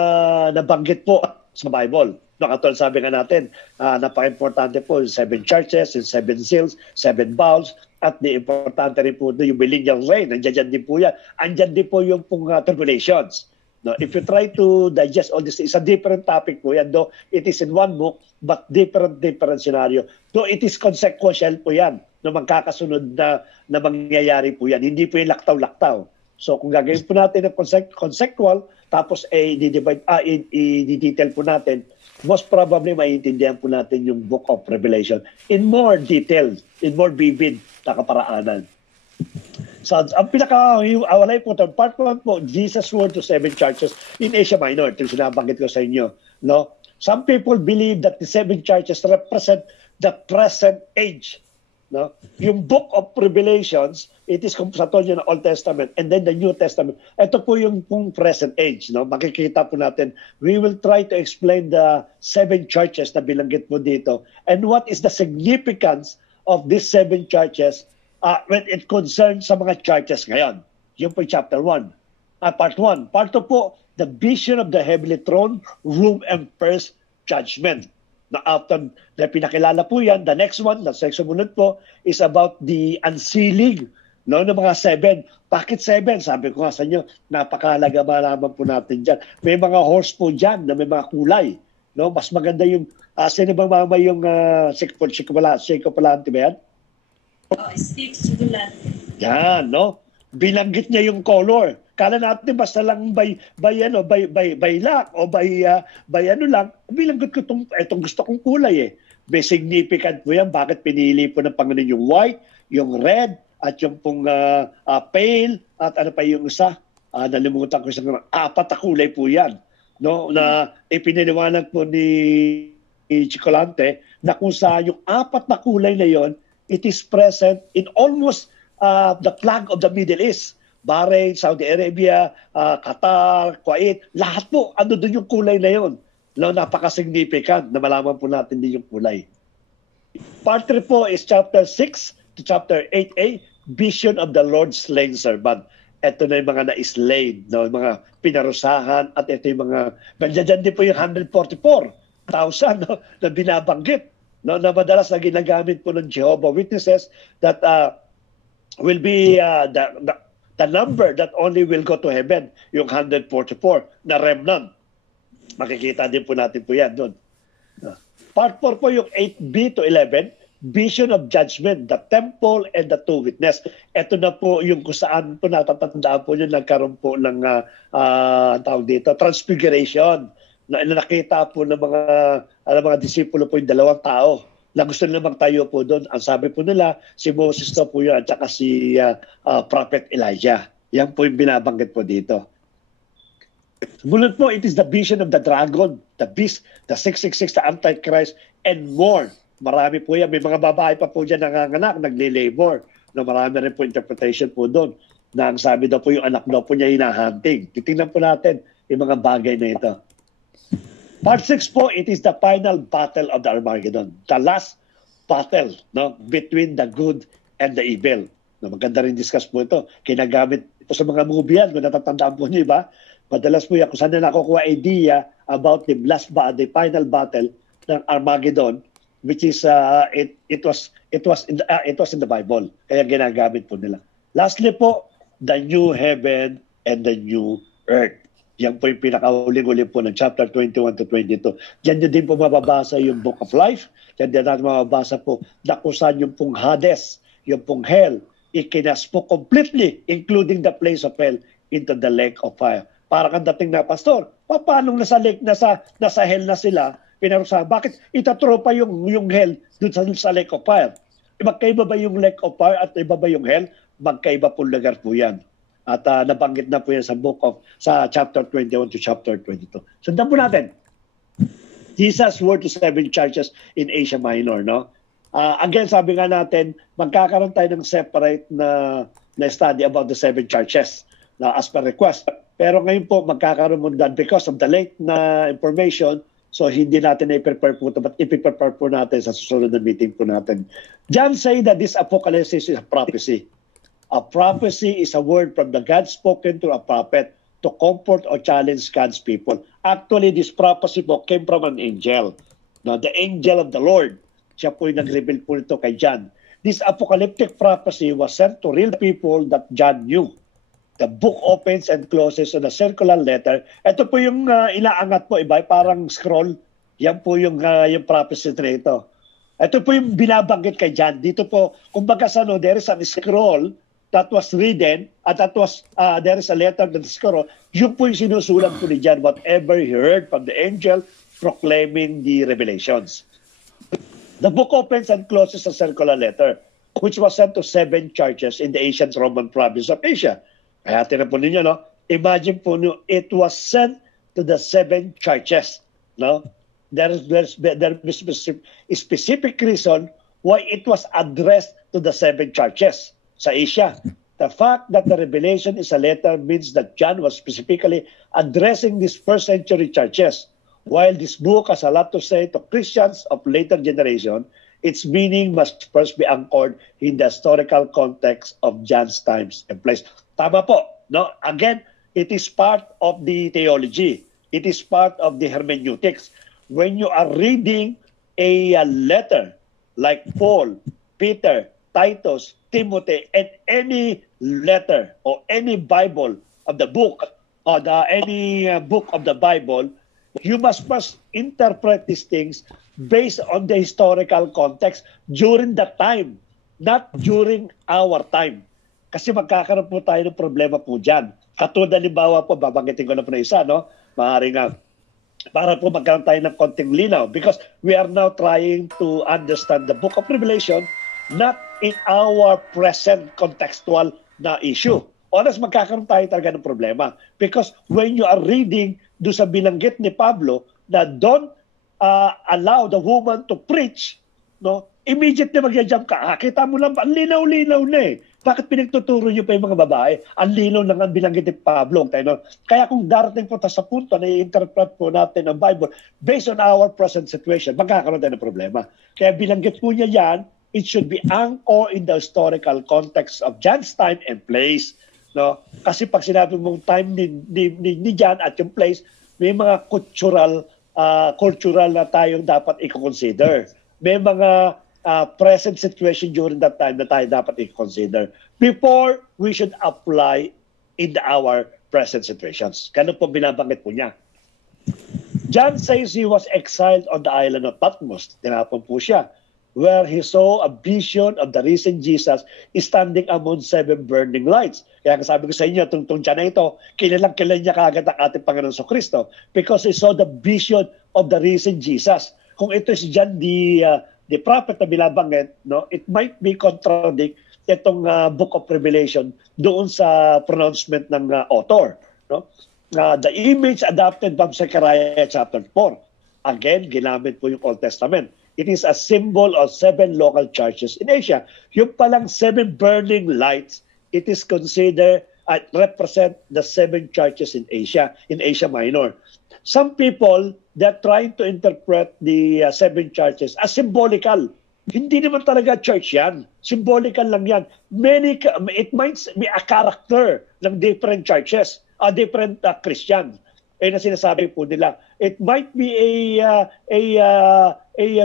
nabanggit po sa Bible. No, katulad sabi nga natin, napaka-importante po yung 7 churches, yung 7 seals, 7 bowls, at the importante rin po yung millennial reign. Andiyan din po yan. Andiyan din po yung pong tribulations. No, if you try to digest all this, it's a different topic po yan. Though it is in one book, but different scenario. Though it is consequential po yan na magkakasunod na mangyayari po yan. Hindi po yung laktaw-laktaw. So kung gagawin po natin ng consequential, tapos i-detail po natin, most probably maintindihan po natin yung Book of Revelation in more detail, in more vivid na kaparaanan. So, ang pinaka-awalay po, part 1 po, Jesus' word to 7 churches in Asia Minor. Ito yung sinabanggit ko sa inyo. No? Some people believe that the 7 churches represent the present age. No? Yung Book of Revelations, it is sa yung Old Testament and then the New Testament. Ito po yung present age. No? Makikita po natin. We will try to explain the 7 churches na bilanggit po dito and what is the significance of these 7 churches when it concerns sa mga churches ngayon. Yung po chapter 1. Part 1. Part 2 po, the vision of the heavenly throne, room, and first judgment. Na after na pinakilala po yan, the next one, the section munod po, is about the unsealing ng mga 7. Bakit 7? Sabi ko nga sa inyo, napakahalaga malaman po natin dyan. May mga horse po dyan na may mga kulay. No? Mas maganda yung, sino bang mama yung Shekopalante ba yan? Steve Sigulante. Yan, no? Binanggit niya yung color. Kala natin basta lang by luck o by ano lang. Binanggit ko itong gusto kong kulay eh. May significant po yan. Bakit pinili po ng Panginoon yung white, yung red, at yung pong pale, at ano pa yung isa? Nalimutan ko isang 4 na kulay po yan. No? Na ipiniliwanag po ni Chicolante na kung saan yung 4 na kulay na yon, it is present in almost the flag of the Middle East. Bahrain, Saudi Arabia, Qatar, Kuwait, lahat po, ano doon yung kulay na yon. No, napaka-significant na malaman po natin din yung kulay. Part 3 po is chapter 6 to chapter 8a, Vision of the Lord's Slain Servant. Ito na yung mga na-slain, no, yung mga pinarusahan, at ito yung mga, nandiyan din po yung 144,000 no, na binabanggit, no, na madalas na ginagamit po ng Jehovah's Witnesses that will be the number that only will go to heaven, yung 144 na remnant. Makikita din po natin po yan doon. Part 4 po yung 8b to 11, Vision of Judgment, the Temple and the 2 Witness. Ito na po yung kung saan po natatandaan po yun, nagkaroon po ng tawag dito, Transfiguration. Na nakita po ng mga disipulo po yung 2 tao na gusto nila magtayo po doon. Ang sabi po nila, si Moses na po yun at saka si Prophet Elijah. Yan po yung binabanggit po dito. Munod po, it is the vision of the dragon, the beast, the 666, the Antichrist, and more. Marami po yan. May mga babae pa po dyan nanganganak, nagle-labor. No, marami rin po interpretation po doon na ang sabi daw po yung anak daw po niya hinahunting. Titingnan po natin yung mga bagay na ito. Part 6 po, it is the final battle of the Armageddon. The last battle, no, between the good and the evil. No, maganda rin discuss po ito. Kinagamit ito sa mga movie yan, kung natatandaan po niyo, ba? Madalas po yan, kung saan na nakukuha idea about the final battle ng Armageddon, which is it was in the Bible. Kaya ginagamit po nila. Lastly po, the new heaven and the new earth. Yan po yung pinakauling-uling po ng chapter 21 to 22. Diyan nyo din po mababasa yung Book of Life. Diyan din natin mababasa po na kung saan yung pong Hades, yung pong hell, ikinas po completely, including the place of hell, into the lake of fire. Para kang dating na, Pastor, paano nasa lake, nasa hell na sila, pinarusahan, bakit itatro pa yung hell dun sa lake of fire? Magkaiba ba yung lake of fire at iba ba yung hell? Magkaiba po lugar po yan. At nabanggit na po yan sa chapter 21 to chapter 22. Sundan po natin. Jesus' word to 7 churches in Asia Minor, no? Again, sabi nga natin, magkakaroon tayo ng separate na study about the 7 churches na as per request. Pero ngayon po, magkakaroon mo done because of the late na information, so hindi natin i-prepare po ito, but i-prepare po natin sa susunod na meeting po natin. John say that this apocalypse is a prophecy. A prophecy is a word from the God spoken to a prophet to comfort or challenge God's people. Actually, this prophecy po came from an angel. Now, the angel of the Lord. Siya po yung nag-reveal po ito kay John. This apocalyptic prophecy was sent to real people that John knew. The book opens and closes on a circular letter. Ito po yung inaangat po, iba, parang scroll. Yan po yung prophecy na ito. Ito po yung binabanggit kay John. Dito po, kumbaga there is a scroll that was written, at that was, there is a letter that is scroll. Yun po yung sinusulat po ni John, whatever he heard from the angel proclaiming the revelations. The book opens and closes a circular letter, which was sent to 7 churches in the ancient Roman province of Asia. Kaya tinan po ninyo, no? Imagine po nyo, it was sent to the 7 churches, no? There is a specific reason why it was addressed to the 7 churches sa Asia. The fact that the revelation is a letter means that John was specifically addressing these first century churches. While this book has a lot to say to Christians of later generation, its meaning must first be anchored in the historical context of John's times and place. Tama po. No? Again, it is part of the theology. It is part of the hermeneutics. When you are reading a letter like Paul, Peter, Titus, Timothy, and any letter or any Bible of the book or any book of the Bible, you must first interpret these things based on the historical context during that time, not during our time. Kasi magkakaroon po tayo ng problema po dyan. Katulad halimbawa po, babanggitin ko na po na isa, no? Maaaring nga, para po magkaroon tayo ng konting linaw because we are now trying to understand the book of Revelation not in our present contextual na issue. Oras magkakaroon tayo talaga ng problema. Because when you are reading doon sa binanggit ni Pablo na don't allow the woman to preach, no, immediately mag-jump ka. Kita mo lang, ang linaw-linaw na eh. Bakit pinagtuturo niyo pa yung mga babae? Ang linaw na nga binanggit ni Pablo. Kaya kung darating po sa punto na i-interpret po natin ang Bible based on our present situation, magkakaroon tayo ng problema. Kaya binanggit po niya yan, it should be anchored in the historical context of John's time and place. No? Kasi pag sinabi mong time ni John at yung place, may mga cultural na tayong dapat i-consider. May mga present situation during that time na tayo dapat i-consider before we should apply in our present situations. Ganun po binabanggit po niya. John says he was exiled on the island of Patmos. Tinapon po siya, where he saw a vision of the risen Jesus standing among 7 burning lights. Kaya sabi ko sa inyo, tungtong dyan na ito, kilalang-kilala niya kaagad ang ating Panginoon sa Kristo because he saw the vision of the risen Jesus. Kung ito si John the prophet na binabanggit, no, it might be contradict itong Book of Revelation doon sa pronouncement ng author. No? The image adapted from Zechariah chapter 4. Again, ginamit po yung Old Testament. It is a symbol of 7 local churches in Asia. Yung palang 7 burning lights, it is considered represent the 7 churches in Asia Minor. Some people, they're trying to interpret the 7 churches as symbolical. Hindi naman talaga church yan. Symbolical lang yan. It might be a character ng different churches, different Christians. Na sinasabi po nila. It might be a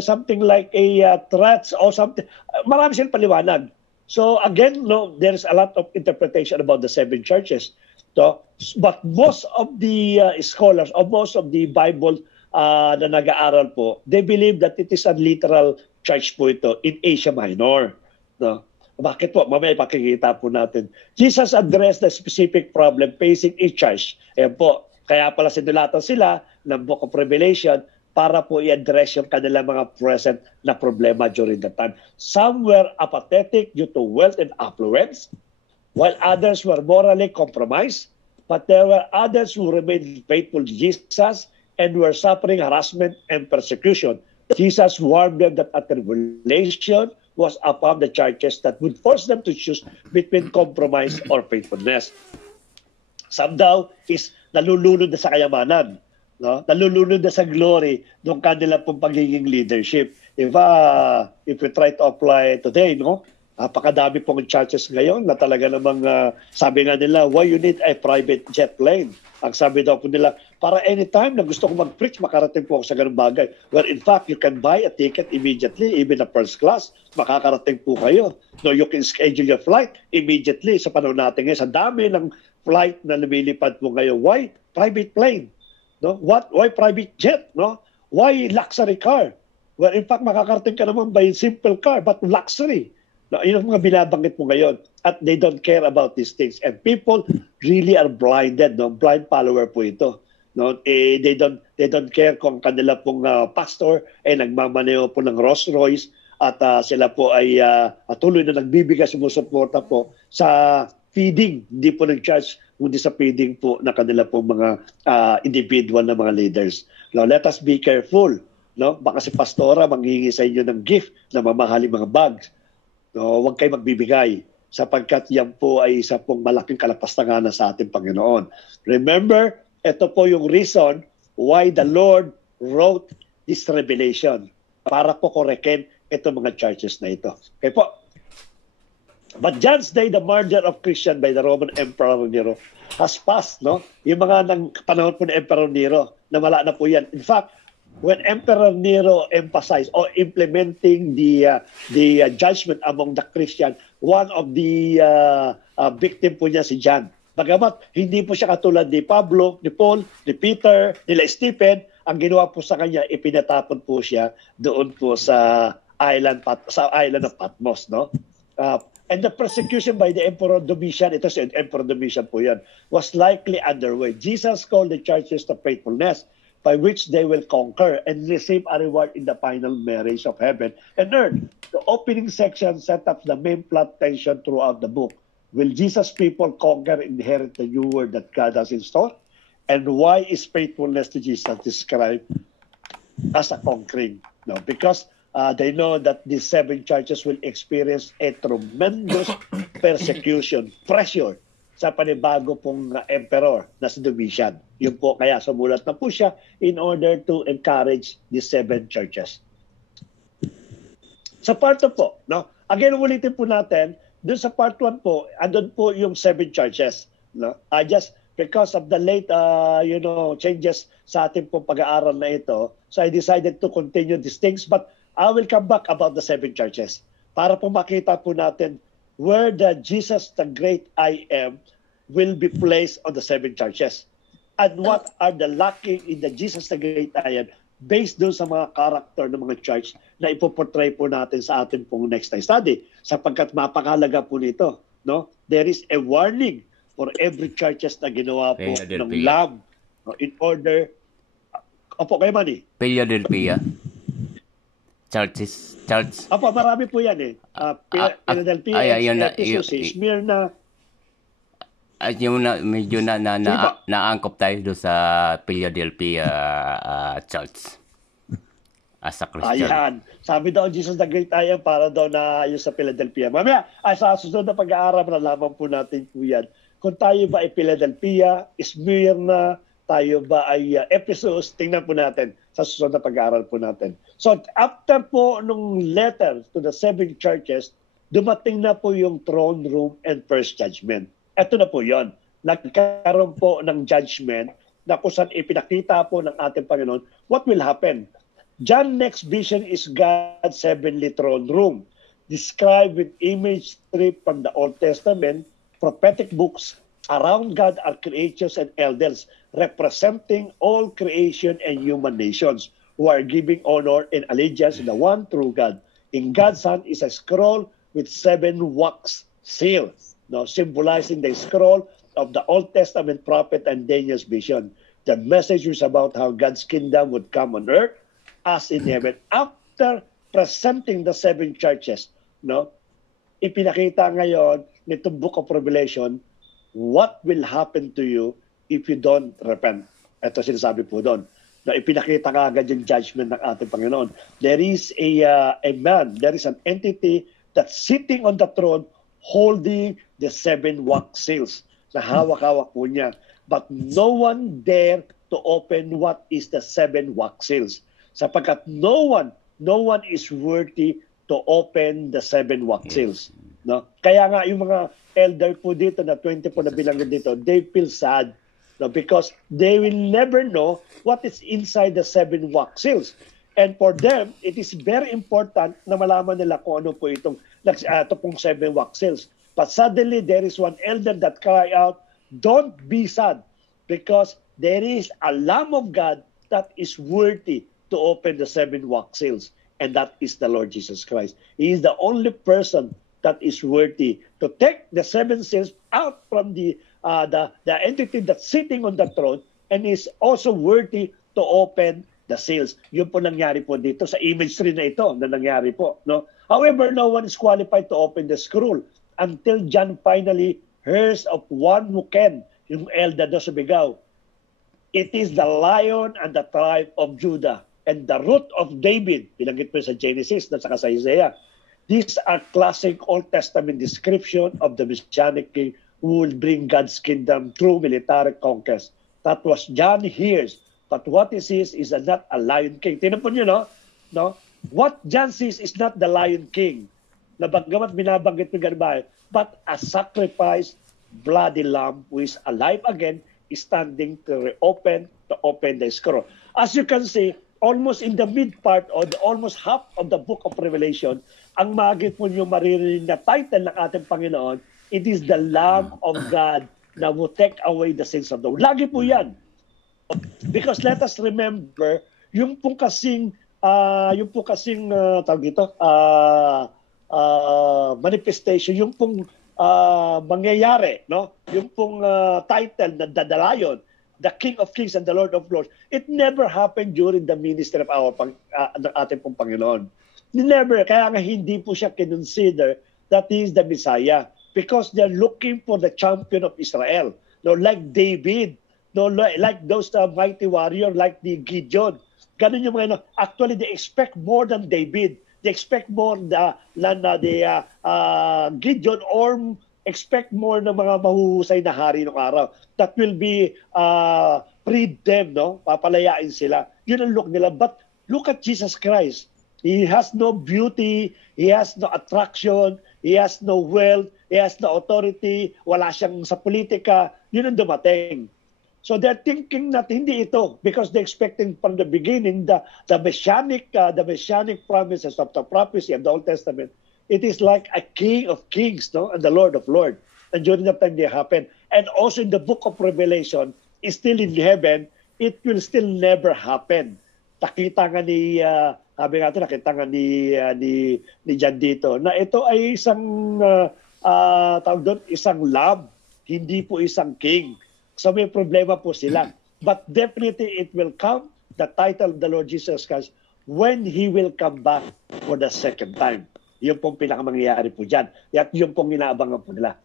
something like a threats or something. Marami silang paliwanag. So again, there's a lot of interpretation about the 7 churches. So, but most of the scholars or most of the Bible na nag-aaral po, they believe that it is a literal church po ito in Asia Minor. No? Bakit po? Mamaya ipakikita po natin. Jesus addressed the specific problem facing each church. Ayan po. Kaya pala sinulatan sila ng Book of Revelation para po i-address yung kanilang mga present na problema during that time. Some were apathetic due to wealth and affluence, while others were morally compromised, but there were others who remained faithful to Jesus and were suffering harassment and persecution. Jesus warned them that a tribulation was upon the churches that would force them to choose between compromise or faithfulness. Some daw is nalulunod na sa kayamanan, no? Nalulunod na sa glory ng kanila pong pagiging leadership. If we try to apply today, no? Napakadami pong churches ngayon na talaga namang sabi nga nila, why you need a private jet plane? Ang sabi daw po nila, para anytime na gusto ko mag-preach, makarating po ako sa ganung bagay. Where in fact, you can buy a ticket immediately, even a first class, makakarating po kayo. No, you can schedule your flight immediately. Sa panahon natin ngayon, sa dami ng flight na lumilipad po ngayon. Why private plane? No? Why private jet? No? Why luxury car? Well, in fact, makakarating ka naman by simple car, but luxury. No, yun ang mga binabanggit mo ngayon. At they don't care about these things. And people really are blinded. No? Blind follower po ito. No? They don't care kung kanila pong pastor ay nagmamaneho po ng Rolls Royce at sila po ay tuloy na nagbibigay sumusuporta po sa feeding, hindi po nag-charge, kundi sa feeding po na kanila po mga individual na mga leaders. Now, let us be careful. No? Baka si pastora manghingi sa inyo ng gift na mamahaling mga bags. No? Huwag kayo magbibigay sapagkat yan po ay isa pong malaking kalapastangan sa ating Panginoon. Remember, ito po yung reason why the Lord wrote this revelation para po korekin itong mga churches na ito. Okay po. But John's day, the murder of Christian by the Roman Emperor Nero has passed, no? Yung mga panahon po ni Emperor Nero, nawala na po yan. In fact, when Emperor Nero emphasized or implementing the judgment among the Christian, one of the victim po niya si John. Bagamat hindi po siya katulad ni Pablo, ni Paul, ni Peter, nila Stephen, ang ginawa po sa kanya, ipinatapon po siya doon po sa island of Patmos, no? And the persecution by the Emperor Domitian, ito si Emperor Domitian po yan, was likely underway. Jesus called the churches to faithfulness by which they will conquer and receive a reward in the final marriage of heaven and earth. The opening section set up the main plot tension throughout the book. Will Jesus' people conquer and inherit the new world that God has in store? And why is faithfulness to Jesus described as a conquering? No, because they know that these 7 churches will experience a tremendous persecution, pressure sa panibago pong emperor na si Domitian. Yun po kaya sumulat na po siya in order to encourage these 7 churches. Sa part 2 po, no? Again, ulitin po natin, doon sa part 1 po, andun po yung 7 churches. No? Just because of the late changes sa ating pong pag-aaral na ito, so I decided to continue these things, but I will come back about the 7 churches para po makita po natin where the Jesus, the great I am, will be placed on the 7 churches. And what are the lacking in the Jesus, the great I am, based doon sa mga character ng mga church na ipoportray po natin sa ating pong next time study. Sapagkat mapakalaga po nito. No? There is a warning for every churches na ginawa po ng Lamb in order... Opo, kayo man eh. Philadelphia. Church. Opo, marami po yan eh. Philadelphia, Ephesus, Smyrna. At yung medyo naangkop tayo doon sa Philadelphia Church. as a Christian. Ayan. Sabi daw, Jesus the Great I Am, para daw na yung sa Philadelphia. Mamaya, sa susunod na pag-aaral, nalaman po natin po yan. Kung tayo ba ay Philadelphia, Smyrna, tayo ba ay Ephesus, tingnan po natin sa susunod na pag-aaral po natin. So, after po nung letter to the 7 churches, dumating na po yung throne room and first judgment. Ito na po yon. Nagkaroon po ng judgment na kung saan ipinakita po ng ating Panginoon what will happen. John's next vision is God's heavenly throne room, described with imagery from the Old Testament, prophetic books. Around God are creatures and elders, representing all creation and human nations, who are giving honor and allegiance to the one true God. In God's hand is a scroll with 7 wax seals, symbolizing the scroll of the Old Testament prophet and Daniel's vision. The message was about how God's kingdom would come on earth as in heaven. After presenting the 7 churches, ipinakita ngayon nitong Book of Revelation, what will happen to you if you don't repent? Ito sinasabi po doon. Na ipinakita ka agad yung judgment ng ating Panginoon. There is a man, there is an entity that's sitting on the throne holding the 7 wax seals. Na hawak-hawak po niya. But no one dare to open what is the 7 wax seals. Sapagkat no one is worthy to open the 7 wax seals. No? Kaya nga yung mga elder po dito na 20 po na bilangan dito, they feel sad, because they will never know what is inside the 7 wax seals. And for them, it is very important na malaman nila kung ano po ito pong 7 wax seals. But suddenly, there is one elder that cry out, "Don't be sad, because there is a Lamb of God that is worthy to open the 7 wax seals, and that is the Lord Jesus Christ. He is the only person that is worthy to take the 7 seals out from the entity that's sitting on the throne, and is also worthy to open the seals." Yun po nangyari po dito sa imagery na ito na nangyari po. However, no one is qualified to open the scroll until John finally hears of one who can, yung elder na sumigaw. It is the Lion and the tribe of Judah and the root of David. Binanggit po sa Genesis at saka sa Isaiah. These are classic Old Testament description of the Messianic King who will bring God's kingdom through military conquest. That was John hears. But what he sees is not a Lion King. Tingnan po nyo, no? What John sees is not the Lion King. Nabagamat binabanggit mo ganun, but a sacrificed bloody lamb who is alive again, is standing to open the scroll. As you can see, almost in the mid part or almost half of the book of Revelation, ang magit mo yung maririnig na title ng ating Panginoon, it is the Lamb of God na will take away the sins of the world. Lagi po yan. Because let us remember, yung pong kasing tawag dito, manifestation, yung pong mangyayari, yung pong title na The Lion, the King of Kings and the Lord of Lords, it never happened during the ministry of ng ating pong Panginoon. Never. Kaya nga hindi po siya consider that he is the Messiah, because they're looking for the champion of Israel. Like David, like those mighty warrior, like the Gideon. Ganun yung mga, actually they expect more than David. They expect more than the Gideon, or expect more ng mga mahuhusay na hari ng araw that will be freed them, papalayain sila. Yun ang look nila. But look at Jesus Christ. He has no beauty, he has no attraction, he has no wealth, he has no authority, wala siyang sa politika. Yun ang dumating. So they're thinking that hindi ito, because they're expecting from the beginning the messianic promises of the prophecy of the Old Testament. It is like a King of Kings, and the Lord of Lords. And during that time they happen. And also in the book of Revelation, is still in heaven, it will still never happen. Nakita nga ni John dito na ito ay isang tawag doon, isang lamb, hindi po isang king. So may problema po sila. But definitely it will come, the title of the Lord Jesus Christ, when He will come back for the second time. Yun pong pinakamangyayari po dyan. At yun pong inaabangan po nila.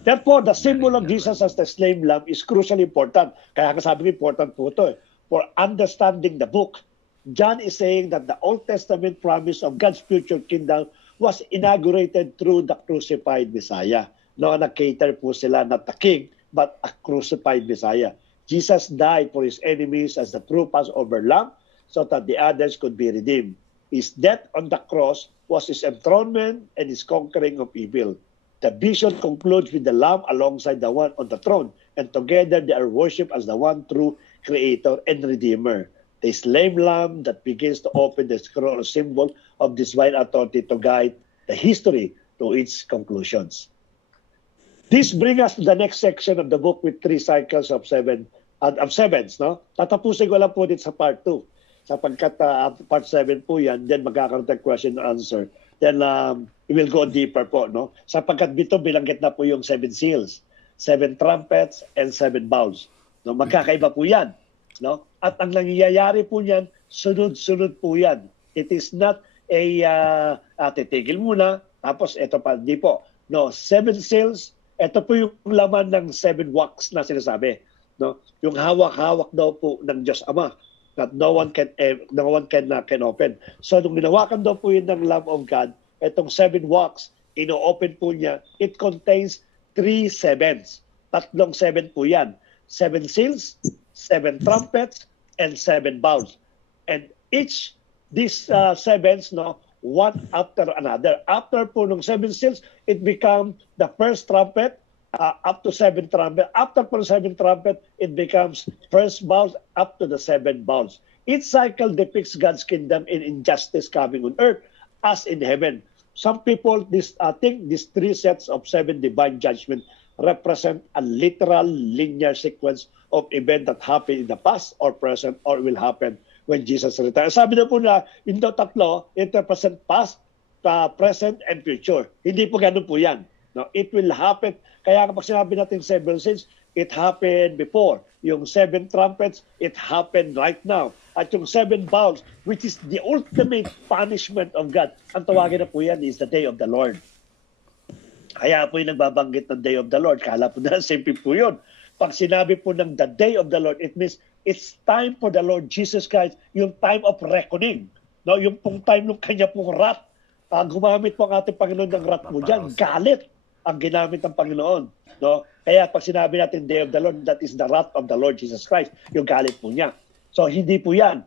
Therefore, the symbol of Jesus as the slain lamb is crucially important. Kaya kasabi ko, important po ito. For understanding the book, John is saying that the Old Testament promise of God's future kingdom was inaugurated through the crucified Messiah. No, nag-cater po sila not the king, but a crucified Messiah. Jesus died for his enemies as the true Passover lamb so that the others could be redeemed. His death on the cross was his enthronement and his conquering of evil. The vision concludes with the Lamb alongside the one on the throne, and together they are worshipped as the one true Creator and Redeemer. The slain Lamb that begins to open the scroll symbol of divine authority to guide the history to its conclusions. This brings us to the next section of the book with 3 cycles of sevens. No? Tatapusin ko lang po dito sa part 2. Sapagkat part 7 po yan, then magkakaroon tayo question and answer. Then we will go deeper po. No? Sapagkat dito bilanggit na po yung 7 seals, 7 trumpets, and 7 bowls. No? Magkakaiba po yan. No? At ang nangyayari po niyan, sunod-sunod po yan. It is not titigil muna, tapos ito pa, di po. No, 7 seals, ito po yung laman ng 7 wax na sinasabi. No? Yung hawak-hawak daw po ng Diyos Ama that no one can open. So nung ginawakan daw po yun ng Lamb of God, itong 7 wax, ino-open po niya, it contains 3 sevens. 3 7 po yan. 7 seals, 7 trumpets, and 7 bowls. And each these sevens, no, one after another. After po ng 7 seals, it become the first trumpet, up to 7 trumpet. After po ng 7 trumpet, it becomes first bowls up to the 7 bowls. Each cycle depicts God's kingdom in injustice coming on earth as in heaven. Some people think these 3 sets of 7 divine judgment represent a literal linear sequence of events that happened in the past or present or will happen when Jesus returns. Sabi na po na, yung tatlo, it represent past, present, and future. Hindi po ganun po yan. No, it will happen. Kaya kapag sinabi natin 7 seals, it happened before. Yung 7 trumpets, it happened right now. At yung 7 bowls, which is the ultimate punishment of God, ang tawagin na po yan is the day of the Lord. Kaya po yung nagbabanggit ng day of the Lord. Kala po na simple po yun. Pag sinabi po ng the day of the Lord, it means it's time for the Lord Jesus Christ, yung time of reckoning. No, yung pong time ng kanya pong wrath. Gumamit po ang ating Panginoon ng wrath mo dyan. Galit ang ginamit ng Panginoon. No? Kaya pag sinabi natin day of the Lord, that is the wrath of the Lord Jesus Christ. Yung galit po niya. So hindi po yan.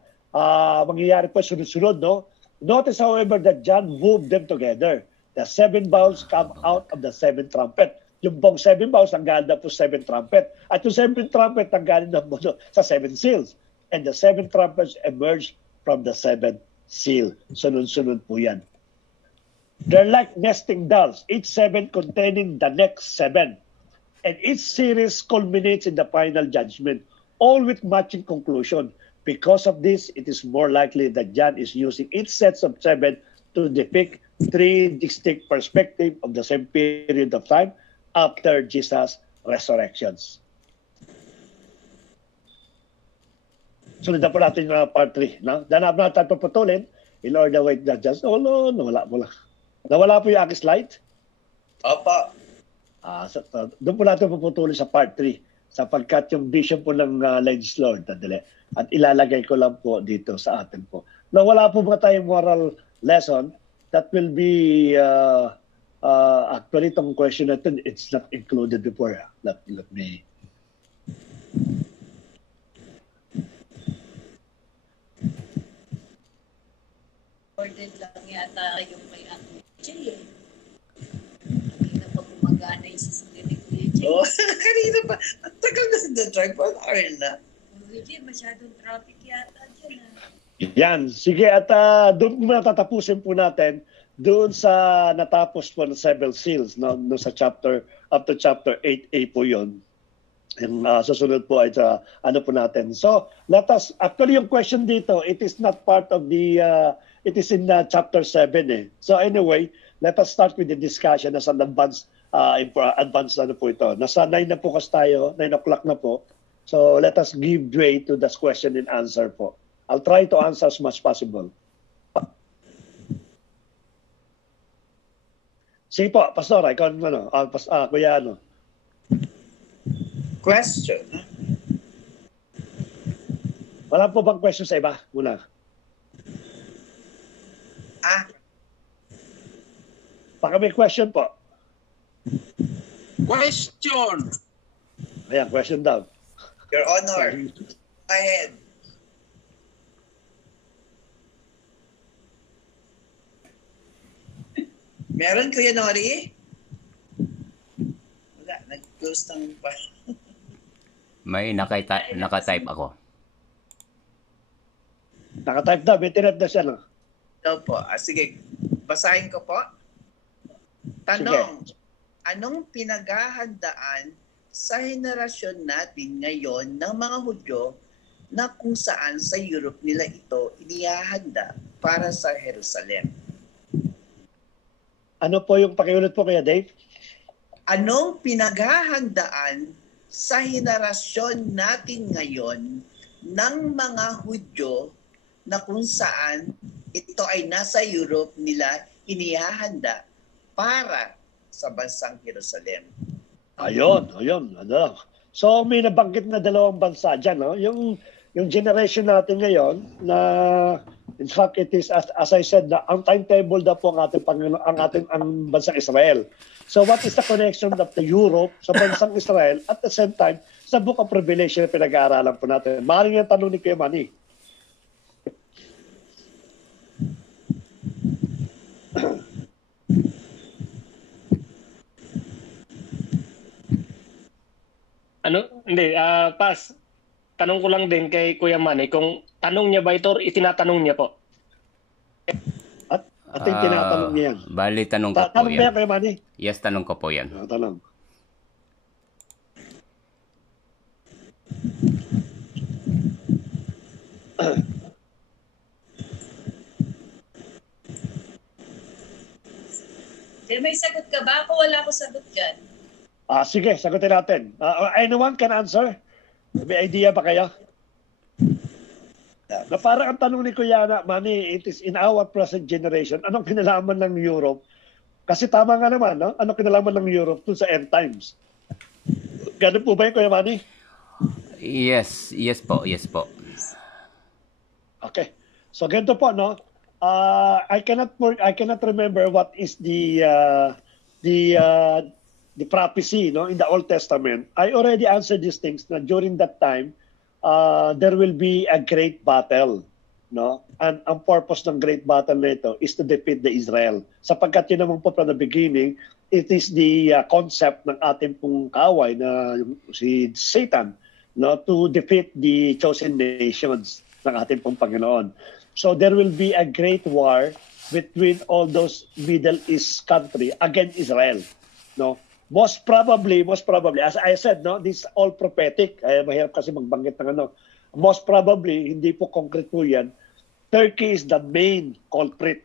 Mangyayari po sunod-sunod. No? Notice however that John wove them together. The 7 bowls come out of the 7 trumpet. Yung pong 7 bowls, tanggalin na po 7 trumpet. At yung 7 trumpet, tanggalin na po sa 7 seals. And the 7 trumpets emerge from the 7 seal. Sunod-sunod po yan. They're like nesting dolls, each 7 containing the next 7. And each series culminates in the final judgment, all with matching conclusion. Because of this, it is more likely that John is using each sets of 7 to depict 3 distinct perspectives of the same period of time after Jesus' resurrections. Sunod na po natin yung part 3. No? Danap natin paputulin in order to wait that just, nawala. Nawala po yung aking slide? Opo. Doon po natin puputulin sa part 3 sapagkat yung vision po ng legislator, at ilalagay ko lang po dito sa atin po. Nawala po ba tayong moral lesson that will be actually itong question natin, it's not included before. Let me Ordered lang yata yung may ako. Jay, kanina pa gumagana yung sasakyan ni Kuya Jay. Oh, kanina pa. Ang tagal na drive 1 hour na. Kuya Jay, masyadong traffic yata dyan. Yan. Sige, at doon muna tatapusin po natin doon sa natapos po ng 7 seals, no sa chapter, up to chapter 8a po yun. And susunod po ay ano po natin. So, let us, actually yung question dito, it is not part of the, it is in chapter 7 eh. So anyway, let us start with the discussion as an advanced ano po ito. Nasa 9 na po kasi tayo, 9 o'clock na po. So let us give way to this question and answer po. I'll try to answer as much possible. Sige po, Pastor, ikaw ano, Kuya ano. Question. Wala po bang question sa iba? Muna. Ah, Baka may question po. Question. Ayan, question daw. Your Honor, go ahead. Meron, Kuya Nori? Wala, nag-close ng pa. May nakatype ako. Nakatype daw, may tinap na siya, no? Ito po. Sige, basahin ko po. Tanong, anong pinaghahandaan sa henerasyon natin ngayon ng mga Hudyo na kung saan sa Europe nila ito inihahanda para sa Jerusalem? Ano po yung pakiulit po kaya, Dave? Anong pinaghahandaan sa henerasyon natin ngayon ng mga Hudyo na kung saan ito ay nasa Europe nila inihahanda para sa bansang Jerusalem? Ayun. Ano? So may nabanggit na dalawang bansa dyan, no? Yung generation natin ngayon na in fact it is as I said na ang timetable daw po ang ating bansang Israel. So what is the connection of the Europe sa bansang Israel at the same time sa Book of Revelation na pinag-aaralan po natin? Maaaring yung tanong ni Kuya Manny. Hindi, pass. Tanong ko lang din kay Kuya Manny kung tanong niya ba ito or itinatanong niya po? At yung tinatanong niya yan. Bali, tanong ko po Tanong ba yan, yan. Kuya Manny? Yes, tanong ko po yan. Tanong. May sagot ka ba? Ako wala ko sagot dyan. Sige, sagutin natin. Anyone can answer? May idea ba kayo? Na parang ang tanong ni Kuya Manny, it is in our present generation, anong kinalaman ng Europe? Kasi tama nga naman, no? Anong kinalaman ng Europe dun sa end times? Ganun po ba yun, Kuya Manny? Yes po. Okay. So ganito po, no? I cannot remember what is the prophecy, no, in the Old Testament. I already answered these things na during that time there will be a great battle, no? And ang purpose ng great battle na ito is to defeat the Israel. Sapagkat yun naman po from the beginning, it is the concept ng ating pong kaaway na si Satan, no, to defeat the chosen nations ng ating pong Panginoon. So there will be a great war between all those Middle East country against Israel, no? Most probably, as I said, no, this is all prophetic. Mahirap kasi magbanggit ng ano. Most probably, hindi po concrete po yan. Turkey is the main culprit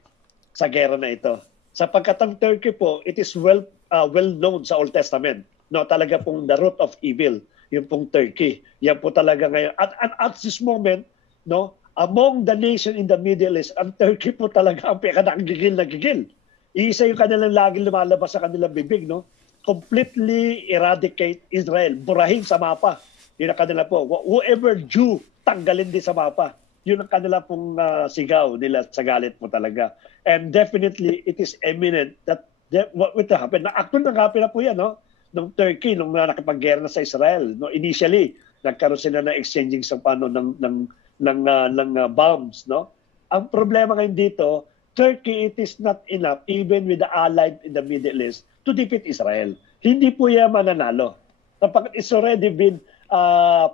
sa gera na ito. Sapagkat ang Turkey po, it is well known sa Old Testament. No, talaga pong the root of evil, yung pong Turkey. Yan po talaga ngayon. At this moment, no, among the nation in the Middle East, ang Turkey po talaga ang pinakagigil na gigil. Iisa yung kanilang laging lumalabas sa kanilang bibig, no? Completely eradicate Israel. Burahin sa mapa. Yun ang kanila po. Whoever Jew, tanggalin din sa mapa. Yun ang kanila pong sigaw nila sa galit po talaga. And definitely, it is eminent that what will happen. Actually, nangapi na po yan, no? Nung Turkey, nung nakipag-gera na sa Israel. No? Initially, nagkaroon sila ng exchanging sa paano ng bombs, no? Ang problema ngayon dito, Turkey, it is not enough even with the allied in the Middle East to defeat Israel. Hindi po yan mananalo. It's already been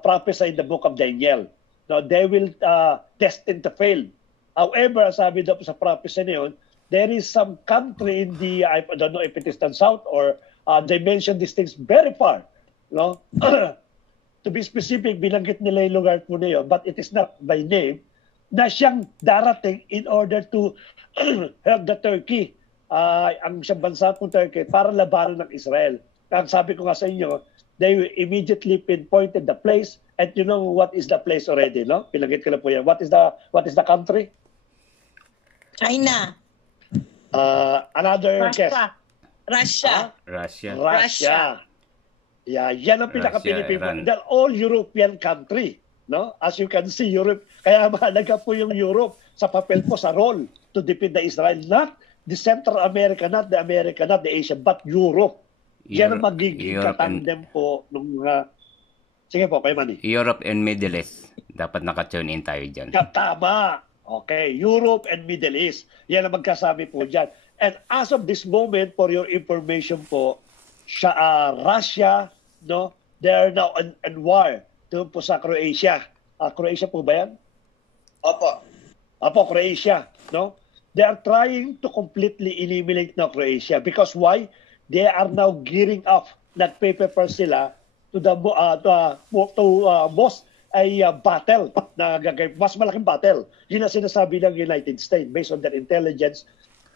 prophesied in the book of Daniel. No, they will destined to fail. However, sabi daw sa prophecy na yun, there is some country in the, I don't know if it is the south or they mention these things very far. No? To be specific, binanggit nila yung lugar po na yun, but it is not by name, na siyang darating in order to help the Turkey, ang siyang bansa po Turkey, para labanan ng Israel. Ang sabi ko nga sa inyo, they immediately pinpointed the place, and you know what is the place already, no? Pinanggit ko na po yan. What is the country? China. Another guess. Russia. Yeah, yan ang pinaka-Pilipino. Iran. They're all European country, no? As you can see, Europe, kaya mahalaga po yung Europe sa papel po, sa role to defend the Israel, not the Central America, not the America, not the Asia, but Europe. Yan ang magiging katandem po nung sige po, kayo Manny. Europe and Middle East. Dapat naka-tune in tayo dyan. Tama. Okay, Europe and Middle East. Yan ang magkasabi po dyan. And as of this moment, for your information po, Russia, no, they are now in war doon po sa Croatia. Croatia po ba yan? Opo, Croatia. No? They are trying to completely eliminate na Croatia. Because why? They are now gearing up. Nag-paper sila to the most battle na gagawin. Mas malaking battle. Yun ang sinasabi ng United States. Based on their intelligence,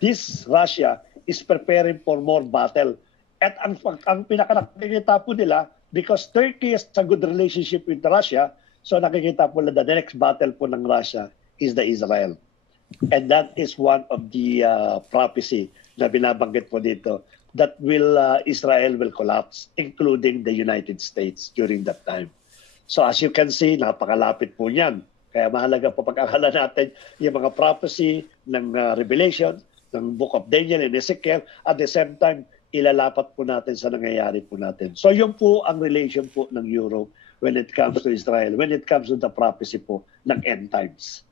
this Russia is preparing for more battle. At ang pinaka-nakikita po nila, because Turkey has a good relationship with Russia, so nakikita po nila the next battle po ng Russia is the Israel. And that is one of the prophecy na binabanggit po dito that Israel will collapse, including the United States during that time. So as you can see, napakalapit po niyan. Kaya mahalaga po pag-akalan natin yung mga prophecy ng Revelation, ng Book of Daniel and Ezekiel, at the same time, ilalapat po natin sa nangyayari po natin. So yun po ang relation po ng Europe when it comes to Israel, when it comes to the prophecy po ng end times.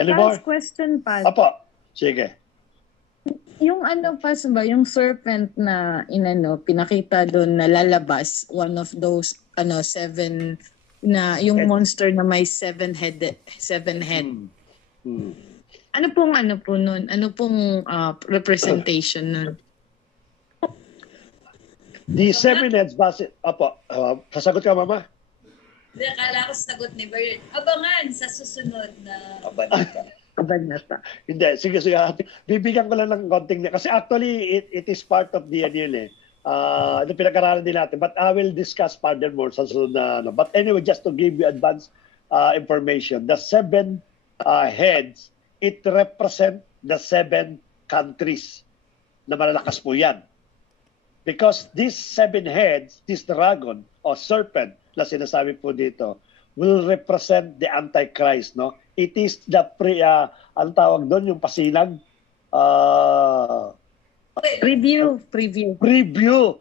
Last question, Pat. Apo, sige. Yung Pas ba, yung serpent na pinakita doon na lalabas, one of those, seven, na yung monster na may seven head. Ano po nun? Ano pong representation nun? The seven heads, sasagot ka, Mama? Hindi, akala ko sagot ni Bert. Abangan sa susunod na... Abanata. Hindi, sige. Bibigyan ko lang ng konting... Kasi actually, it is part of the pinag-aralan din natin. But I will discuss furthermore sa susunod na... But anyway, just to give you advance information, the seven heads, it represent the seven countries na malalakas po yan. Because these seven heads, this dragon or serpent na sinasabi po dito, will represent the Antichrist, no? It is the ang tawag doon, yung pasilang Preview.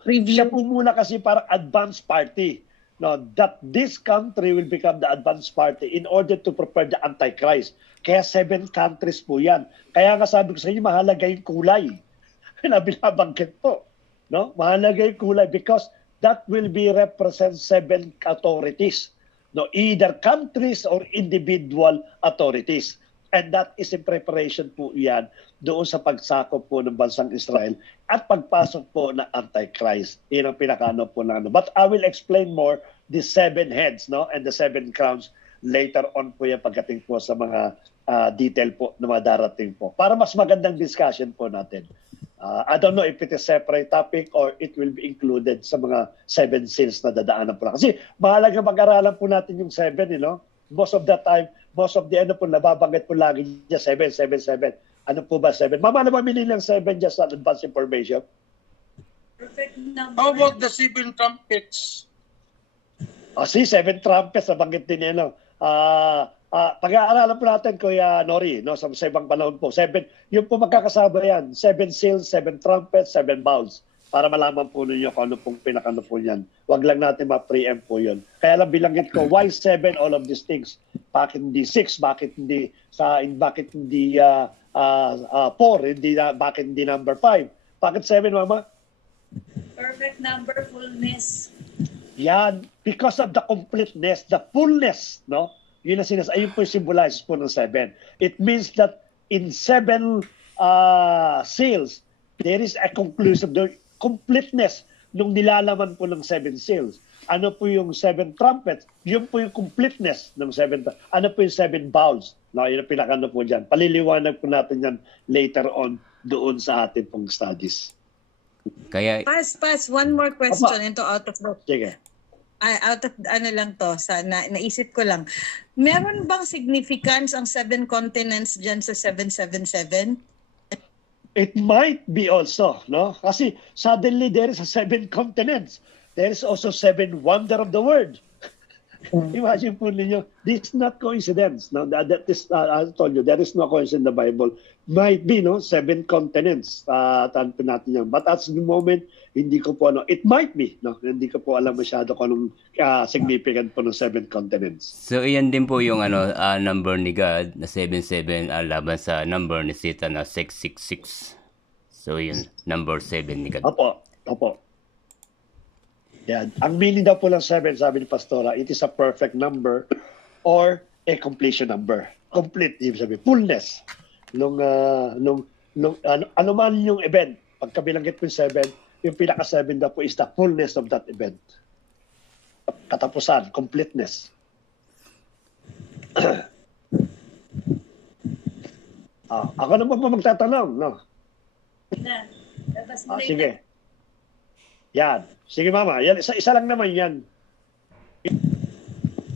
Siya po muna kasi parang advance party, no? That this country will become the advance party in order to prepare the Antichrist. Kaya 7 countries po yan. Kaya nga sabi ko sa inyo, mahalaga yung kulay na binabanggit po, no? Mahalaga yung kulay because that will be represent 7 authorities, no, either countries or individual authorities. And that is in preparation po yan doon sa pagsakop po ng bansang Israel at pagpasok po ng Antichrist. Yan ang pinakano po na ano. But I will explain more the 7 heads, no, and the 7 crowns later on po yan pagdating po sa mga detail po na mga darating po. Para mas magandang discussion po natin. I don't know if it is separate topic or it will be included sa mga 7 seals na dadaanan po lang. Kasi mahalaga mag-aralan po natin yung 7, Most of the time, most of the nababanggit po lagi niya 7. Ano po ba 7? Mama, ano ba meaning ng 7 just sa advance information? Perfect number. How about the 7 trumpets? 7 trumpets, nabanggit din yan, pag-aaralan po natin, Kuya Nori, no, sa ibang panahon po. 7, yung po magkakasama yan. 7 seals, 7 trumpets, 7 bowls. Para malaman po ninyo kung ano pong pinakano po yan. Huwag lang natin ma-preempt po yun. Kaya lang bilanggit ko, why 7 all of these things? Bakit hindi 6? Bakit hindi 4? Bakit hindi number 5? Bakit 7, Mama? Perfect number, fullness. Yan. Because of the completeness, the fullness, no? Yun ayun po yung symbolize po ng 7. It means that in 7 seals, there is a conclusive completeness nung nilalaman po ng 7 seals. Ano po yung 7 trumpets? Yun po yung completeness ng 7. Ano po yung 7 bowls? No, yun ang pinakano po dyan. Paliliwanag po natin yan later on doon sa ating pong studies. Kaya... Pass. One more question into out of the... Sige. Out of lang to, naisip ko lang. Meron bang significance ang 7 continents dyan sa 777? It might be also, no? Kasi suddenly there is a 7 continents. There is also 7 wonder of the world. Imagine po ninyo, this is not coincidence. No? That is, I told you, there is no coincidence in the Bible. Might be, no? 7 continents. Tanto natin yan. But at the moment, hindi ko po, it might be, no? Hindi ko po alam masyado kung anong significant po ng 7 continents. So, iyan din po yung number ni God na 77 laban sa number ni Satan na 666. So, yun, number 7 ni God. Opo. Yan. Ang meaning daw po ng 7, sabi ni Pastora, it is a perfect number or a completion number. Complete, ibig sabihin, fullness. Ano man yung event, pagka bilanggit po yung 7, yung pinaka-7 daw po is the fullness of that event. Katapusan, completeness. Ako naman po magtatanong, no? Sige. Yan. Sige, Mama. Yan, isa lang naman yan.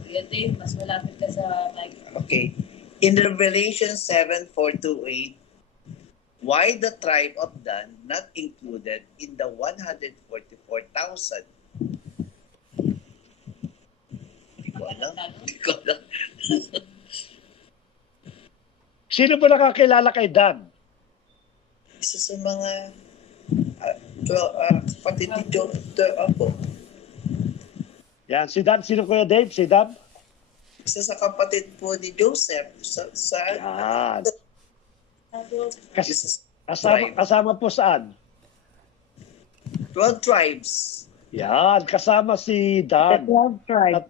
Yan, Dave, mas malapit ka sa mic. Okay. In Revelation 7:4-8, why the tribe of Dan not included in the 144,000? Hindi ko alam. Sino po nakakilala kay Dan? Isa sa mga kapatid ni Apo. Yan, si Dan. Sino Kuya Dave? Si Dan? Isa sa kapatid po ni Joseph. Yan. Isa sa Kasama po saan? 12 tribes. Yan, kasama si Dan. 12 tribe.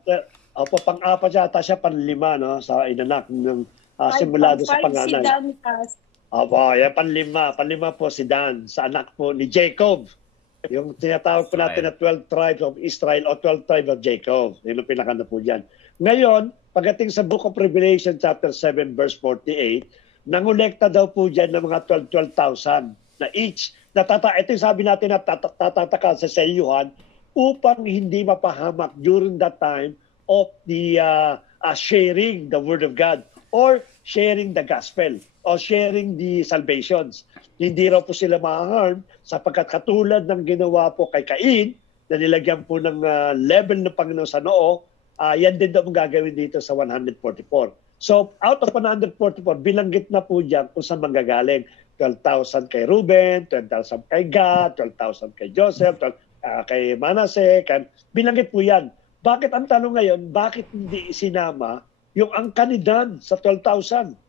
At pang-apat yata siya, panlima, no? Sa inanak ng simulado sa panganay. Si Dan Cas. Yan, panlima po si Dan, sa anak po ni Jacob. Yung tinatawag po natin na 12 tribes of Israel o 12 tribes of Jacob. Yun ang pinakanda po dyan. Ngayon, pagdating sa Book of Revelation chapter 7 verse 48, nangolekta daw po dyan ng mga 12,000 na each. Ito yung sabi natin na tatataka sa selyuhan upang hindi mapahamak during that time of the sharing the Word of God or sharing the gospel o sharing the salvations. Hindi raw po sila ma-harm sapagkat katulad ng ginawa po kay Cain na nilagyan po ng level ng Panginoon sa noo, yan din daw gagawin dito sa 144. So out of 144, bilanggit na po dyan kung saan manggagaling. 12,000 kay Reuben, 12,000 kay Gad, 12,000 kay Joseph, kay Manasseh. Bilanggit po yan. Bakit ang tanong ngayon, bakit hindi isinama yung angka ni Dan sa 12,000?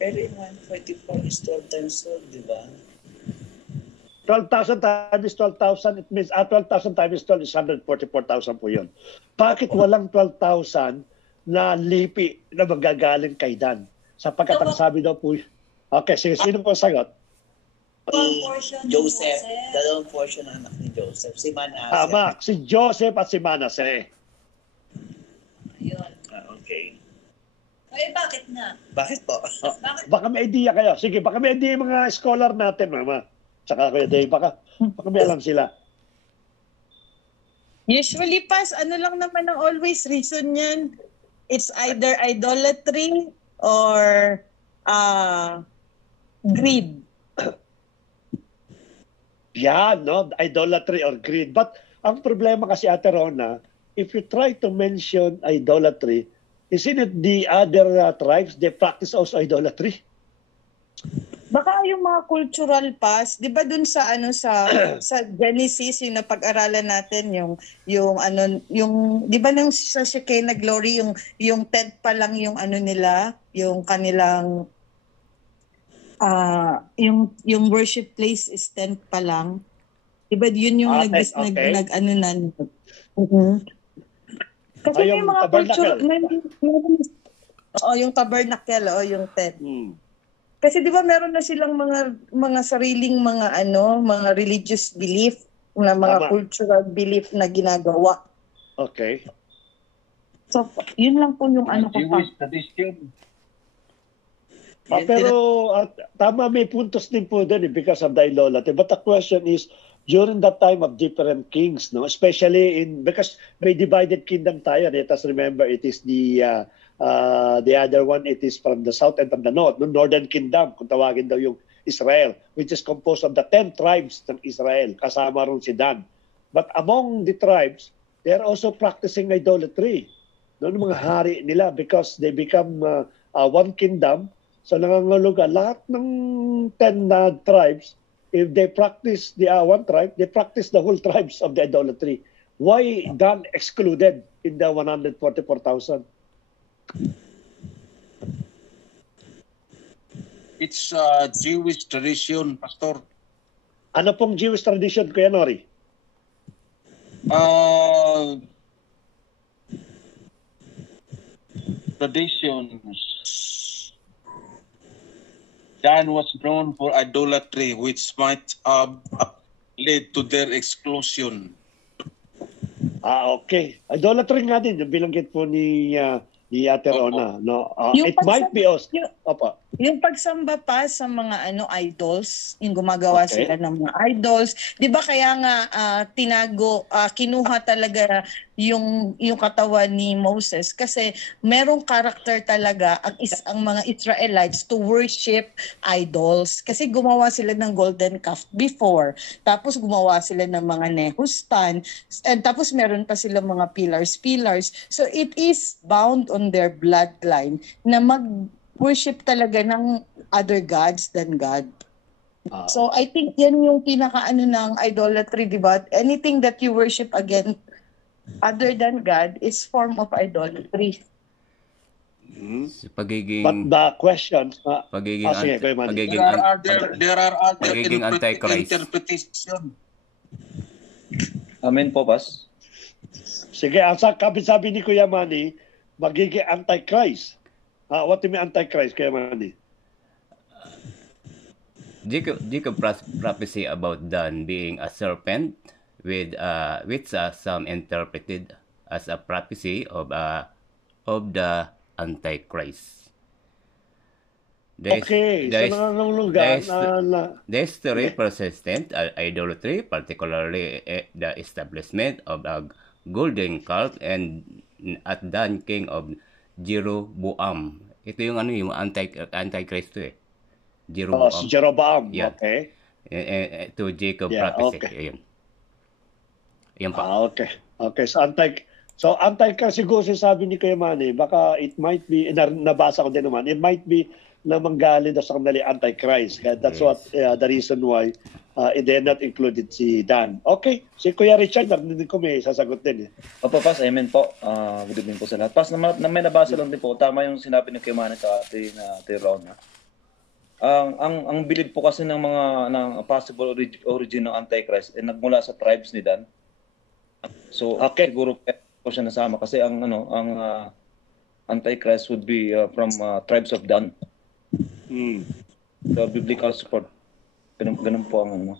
Pero yung 144 is 12 times 12, di ba? 12,000 times 12,000, it means 12,000 times 12 is 144,000 po yun. Bakit walang 12,000 na lipi na magagaling kay Dan? Sapagkat ang sabi daw po, okay, sige, sino po sagot? Joseph. Dalawang portion ng anak ni Joseph. Si Manasseh. Tama, si Joseph at si Manasseh. Ayun. Okay. Ay, bakit na? Bakit po? Bakit? Baka may idea kayo. Sige, baka may idea yung mga scholar natin, Mama. Tsaka Kuya Dave, baka may alam sila. Usually, Pas, ano lang naman ang always reason yan? It's either idolatry or greed. Yan, no? Idolatry or greed. But ang problema kasi, Ate Rona, if you try to mention idolatry, isn't it the other tribes, they practice also idolatry? Baka yung mga cultural past, 'di ba dun sa sa Genesis yung napag-aralan natin yung 'di ba nung sa Shekinah glory yung tent pa lang yung nila, yung kanilang yung worship place is tent pa lang. 'Di ba yun yung Kasi yung mga cultural yung tabernacle yung tent. Kasi 'di ba meron na silang mga sariling mga religious belief, na mga cultural belief na ginagawa. Okay. So, yun lang po yung ko pa. Pero tama, may puntos din po din because of the idolatry. But the question is, during that time of different kings, no, especially because may divided kingdom tayo. Let us remember, it is the The other one, it is from the south and from the north. No, Northern Kingdom, kung tawagin daw yung Israel, which is composed of the 10 tribes ng Israel. Kasama rin si Dan. But among the tribes, they are also practicing idolatry. No, mga hari nila because they become one kingdom. So nangangulugan lahat ng 10 tribes, if they practice the one tribe, they practice the whole tribes of the idolatry. Why Dan excluded in the 144,000? It's Jewish tradition, Pastor. Ano pong Jewish tradition, Kuya Nori? Traditions. Dan was known for idolatry, which might lead to their exclusion. Okay. Idolatry nga din, yung bilanggit po ni Ate Rona. No? It might be us. Opo. Yung pagsamba pa sa mga idols, yung gumagawa sila ng mga idols, 'di ba kaya nga kinuha talaga yung katawan ni Moses kasi merong character talaga ang mga Israelites to worship idols kasi gumawa sila ng golden calf before, tapos gumawa sila ng mga nehustan, and tapos meron pa silang mga pillars. So it is bound on their bloodline na worship talaga ng other gods than God. So I think yan yung pinakaano ng idolatry, di ba? Anything that you worship again other than God is form of idolatry. Pagiging But the question, pagiging There are other pagiging antichrist. interpretation. Amen po, Pas. sige, ang sabi ni Kuya Manny, magiging antichrist. What do you mean antichrist, Kuya Manny? Jacob prophecy about Dan being a serpent with which some interpreted as a prophecy of the Antichrist. The history persistent idolatry, particularly the establishment of a golden calf and at Dan king of Jeroboam. Ito yung yung Antichrist to Jeroboam. Si Jeroboam. Yeah. Okay. To Jacob prophecy. Okay. Yan pa. Okay. So Antichrist siguro sabi ni Kuya Manny, baka it might be, nabasa ko din naman, it might be na manggaling sa kanila Antichrist. That's what the reason why they not included si Dan. Okay. Si Kuya Richard, narinig ko may sasagot din. Opo, Pas, amen po. Good evening po sa lahat. Pas, may nabasa lang din po. Tama yung sinabi ni Kimani sa Ate Rona. Ang bilib po kasi ng possible origin ng Antichrist nagmula sa tribes ni Dan. So, siguro po siya nasama kasi ang Antichrist would be from tribes of Dan. So, biblical support. Ganun po ang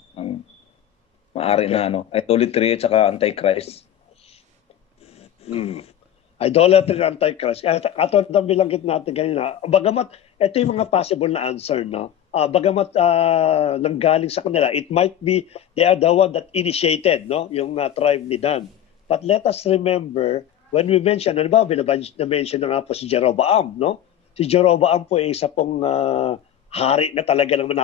maari na idolatry at saka Antichrist. Idolatry and Antichrist. Katulad ng bilanggit natin kanina, bagamat ito yung mga possible na answer, no? Bagamat nanggaling sa kanila, it might be they are the one that initiated, no? Yung tribe ni Dan. But let us remember, when we mention, na-mention na nga po si Jeroboam, no? Si Jeroboam po ay isa pong hari na talaga naman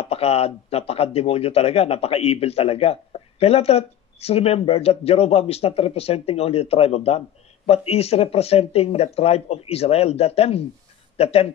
napaka-demonyo talaga, napaka-evil talaga. But let us remember that Jeroboam is not representing only the tribe of Dan, but is representing the tribe of Israel, the 10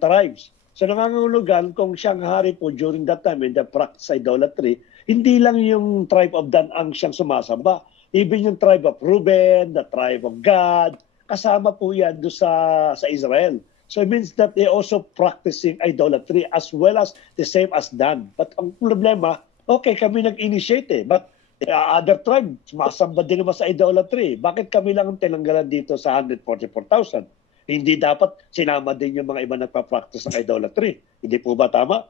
tribes. So nangangahulugan kung siyang hari po during that time in the practice idolatry, hindi lang yung tribe of Dan ang siyang sumasamba. Even yung tribe of Reuben, the tribe of Gad, kasama po yan doon sa Israel. So it means that they also practicing idolatry as well as the same as Dan. But ang problema, okay, kami nag-initiate but other tribe, sumasamba din naman sa idolatry. Bakit kami lang ang tinanggalan dito sa 144,000? Hindi dapat sinama din yung mga iba nagpa-practice ng idolatry. Hindi po ba tama?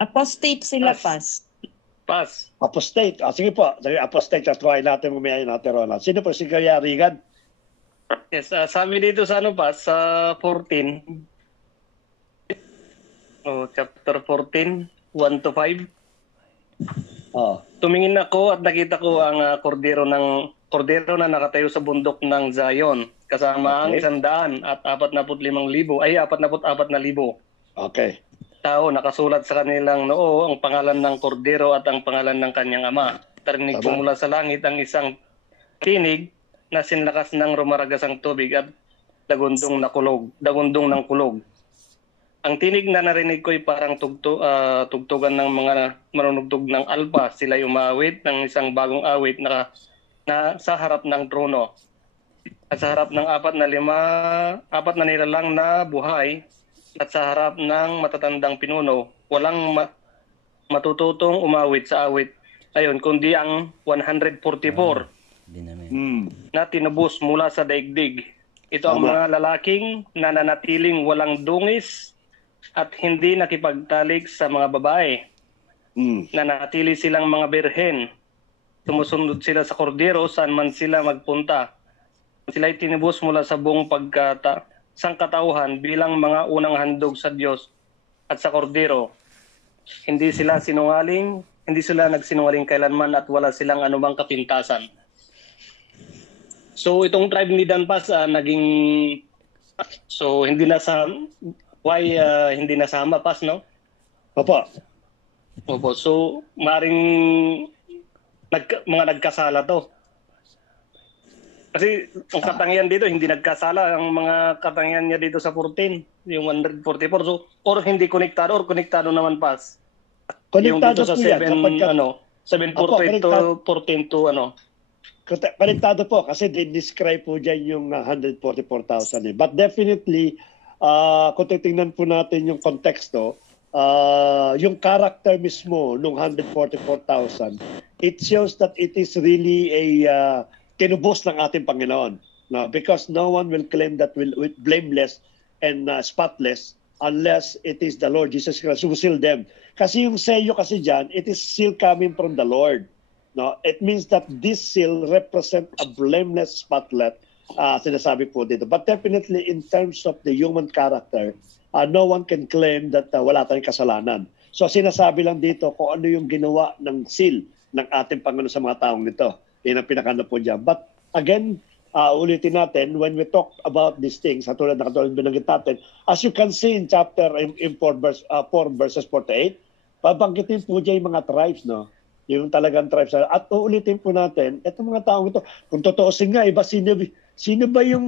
Apostate sila, Pas. Apostate. Sige po. Apostate. Try natin mamaya natin, Ronald. Sino po si Kuya Regan? Yes, sabi dito sa Pas, sa 14. Chapter 14, 1-5. Tumingin ako at nakita ko ang kordero kordero na nakatayo sa bundok ng Zion, kasama ang 145,000 ay 44,000 Okay. tao nakasulat sa kanilang noo ang pangalan ng kordero at ang pangalan ng kanyang ama. Tarinig ko Tama. mula sa langit ang isang tinig na sinlakas ng rumaragasang tubig at dagundong ng kulog. Ang tinig na narinig ko ay parang tugtugan ng mga manunugtog ng alpa. Sila'y umawit ng isang bagong awit na sa harap ng trono. At sa harap ng apat na nilalang na buhay at sa harap ng matatandang pinuno, walang matututong umawit sa awit ayon kundi ang 144 na tinubos mula sa daigdig. Ito ang mga lalaking nananatiling walang dungis at hindi nakipagtalik sa mga babae. Nanatili silang mga birhen. Sumusunod sila sa kordero saan man sila magpunta. Sila'y tinubos mula sa buong sangkatauhan bilang mga unang handog sa Diyos at sa kordero. Hindi sila nagsinungaling kailanman at wala silang anumang kapintasan. So itong tribe ni Dan Pas hindi nasama Pas, no? Opo. So maring mga nagkasala to. Kasi ang katangian dito, hindi nagkasala ang mga katangian niya dito sa 14, yung 144. So, or hindi konektado, or konektado naman Pas. Konektado yung dito sa po yan. 748 to 14 to Konektado po kasi describe po dyan yung 144,000. But definitely, kung titingnan po natin yung konteksto, yung character mismo nung 144,000, it shows that it is really a tinubos ng ating Panginoon. No? Because no one will claim that will blameless and spotless unless it is the Lord Jesus Christ who seal them. Kasi yung selyo kasi dyan, it is seal coming from the Lord. No? It means that this seal represent a blameless, spotless, sinasabi po dito. But definitely in terms of the human character, no one can claim that wala tayong kasalanan. So sinasabi lang dito kung ano yung ginawa ng seal ng ating Panginoon sa mga taong nito. Yan ang pinakano po dyan. But again, ulitin natin, when we talk about these things, katulad binanggit natin, as you can see in chapter 4 verses 48, babanggitin po dyan yung mga tribes, no? Yung talagang tribes. At uulitin po natin, itong mga taong ito, kung totoosin nga, iba sino ba yung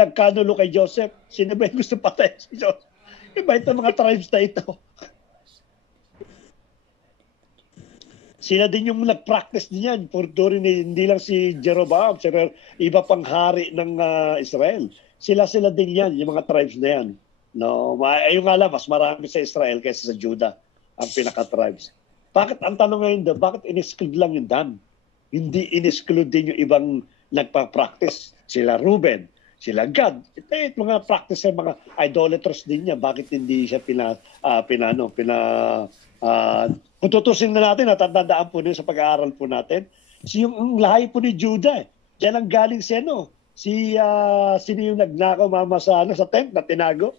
nagkanulo kay Joseph? Sino ba yung gusto patay si Joseph? Iba itong mga tribes na ito. Sila din yung nag-practice niyan. Hindi lang si Jeroboam, iba pang hari ng Israel. Sila din yan, yung mga tribes na yan. No, ayun nga lang, mas marami sa Israel kaysa sa Judah, ang pinaka-tribes. Bakit, ang tanong ngayon doon, bakit in-exclude lang yung Dan? Hindi in-exclude din yung ibang nagpa-practice. Sila Reuben, sila Gad. Ito yung mga practice, mga idolaters din niya. Bakit hindi siya kung tutusin na natin, natandaan po din sa pag-aaral po natin, yung lahi po ni Judah, diyan ang galing sino yung nagnakaw mama sa tent na tinago?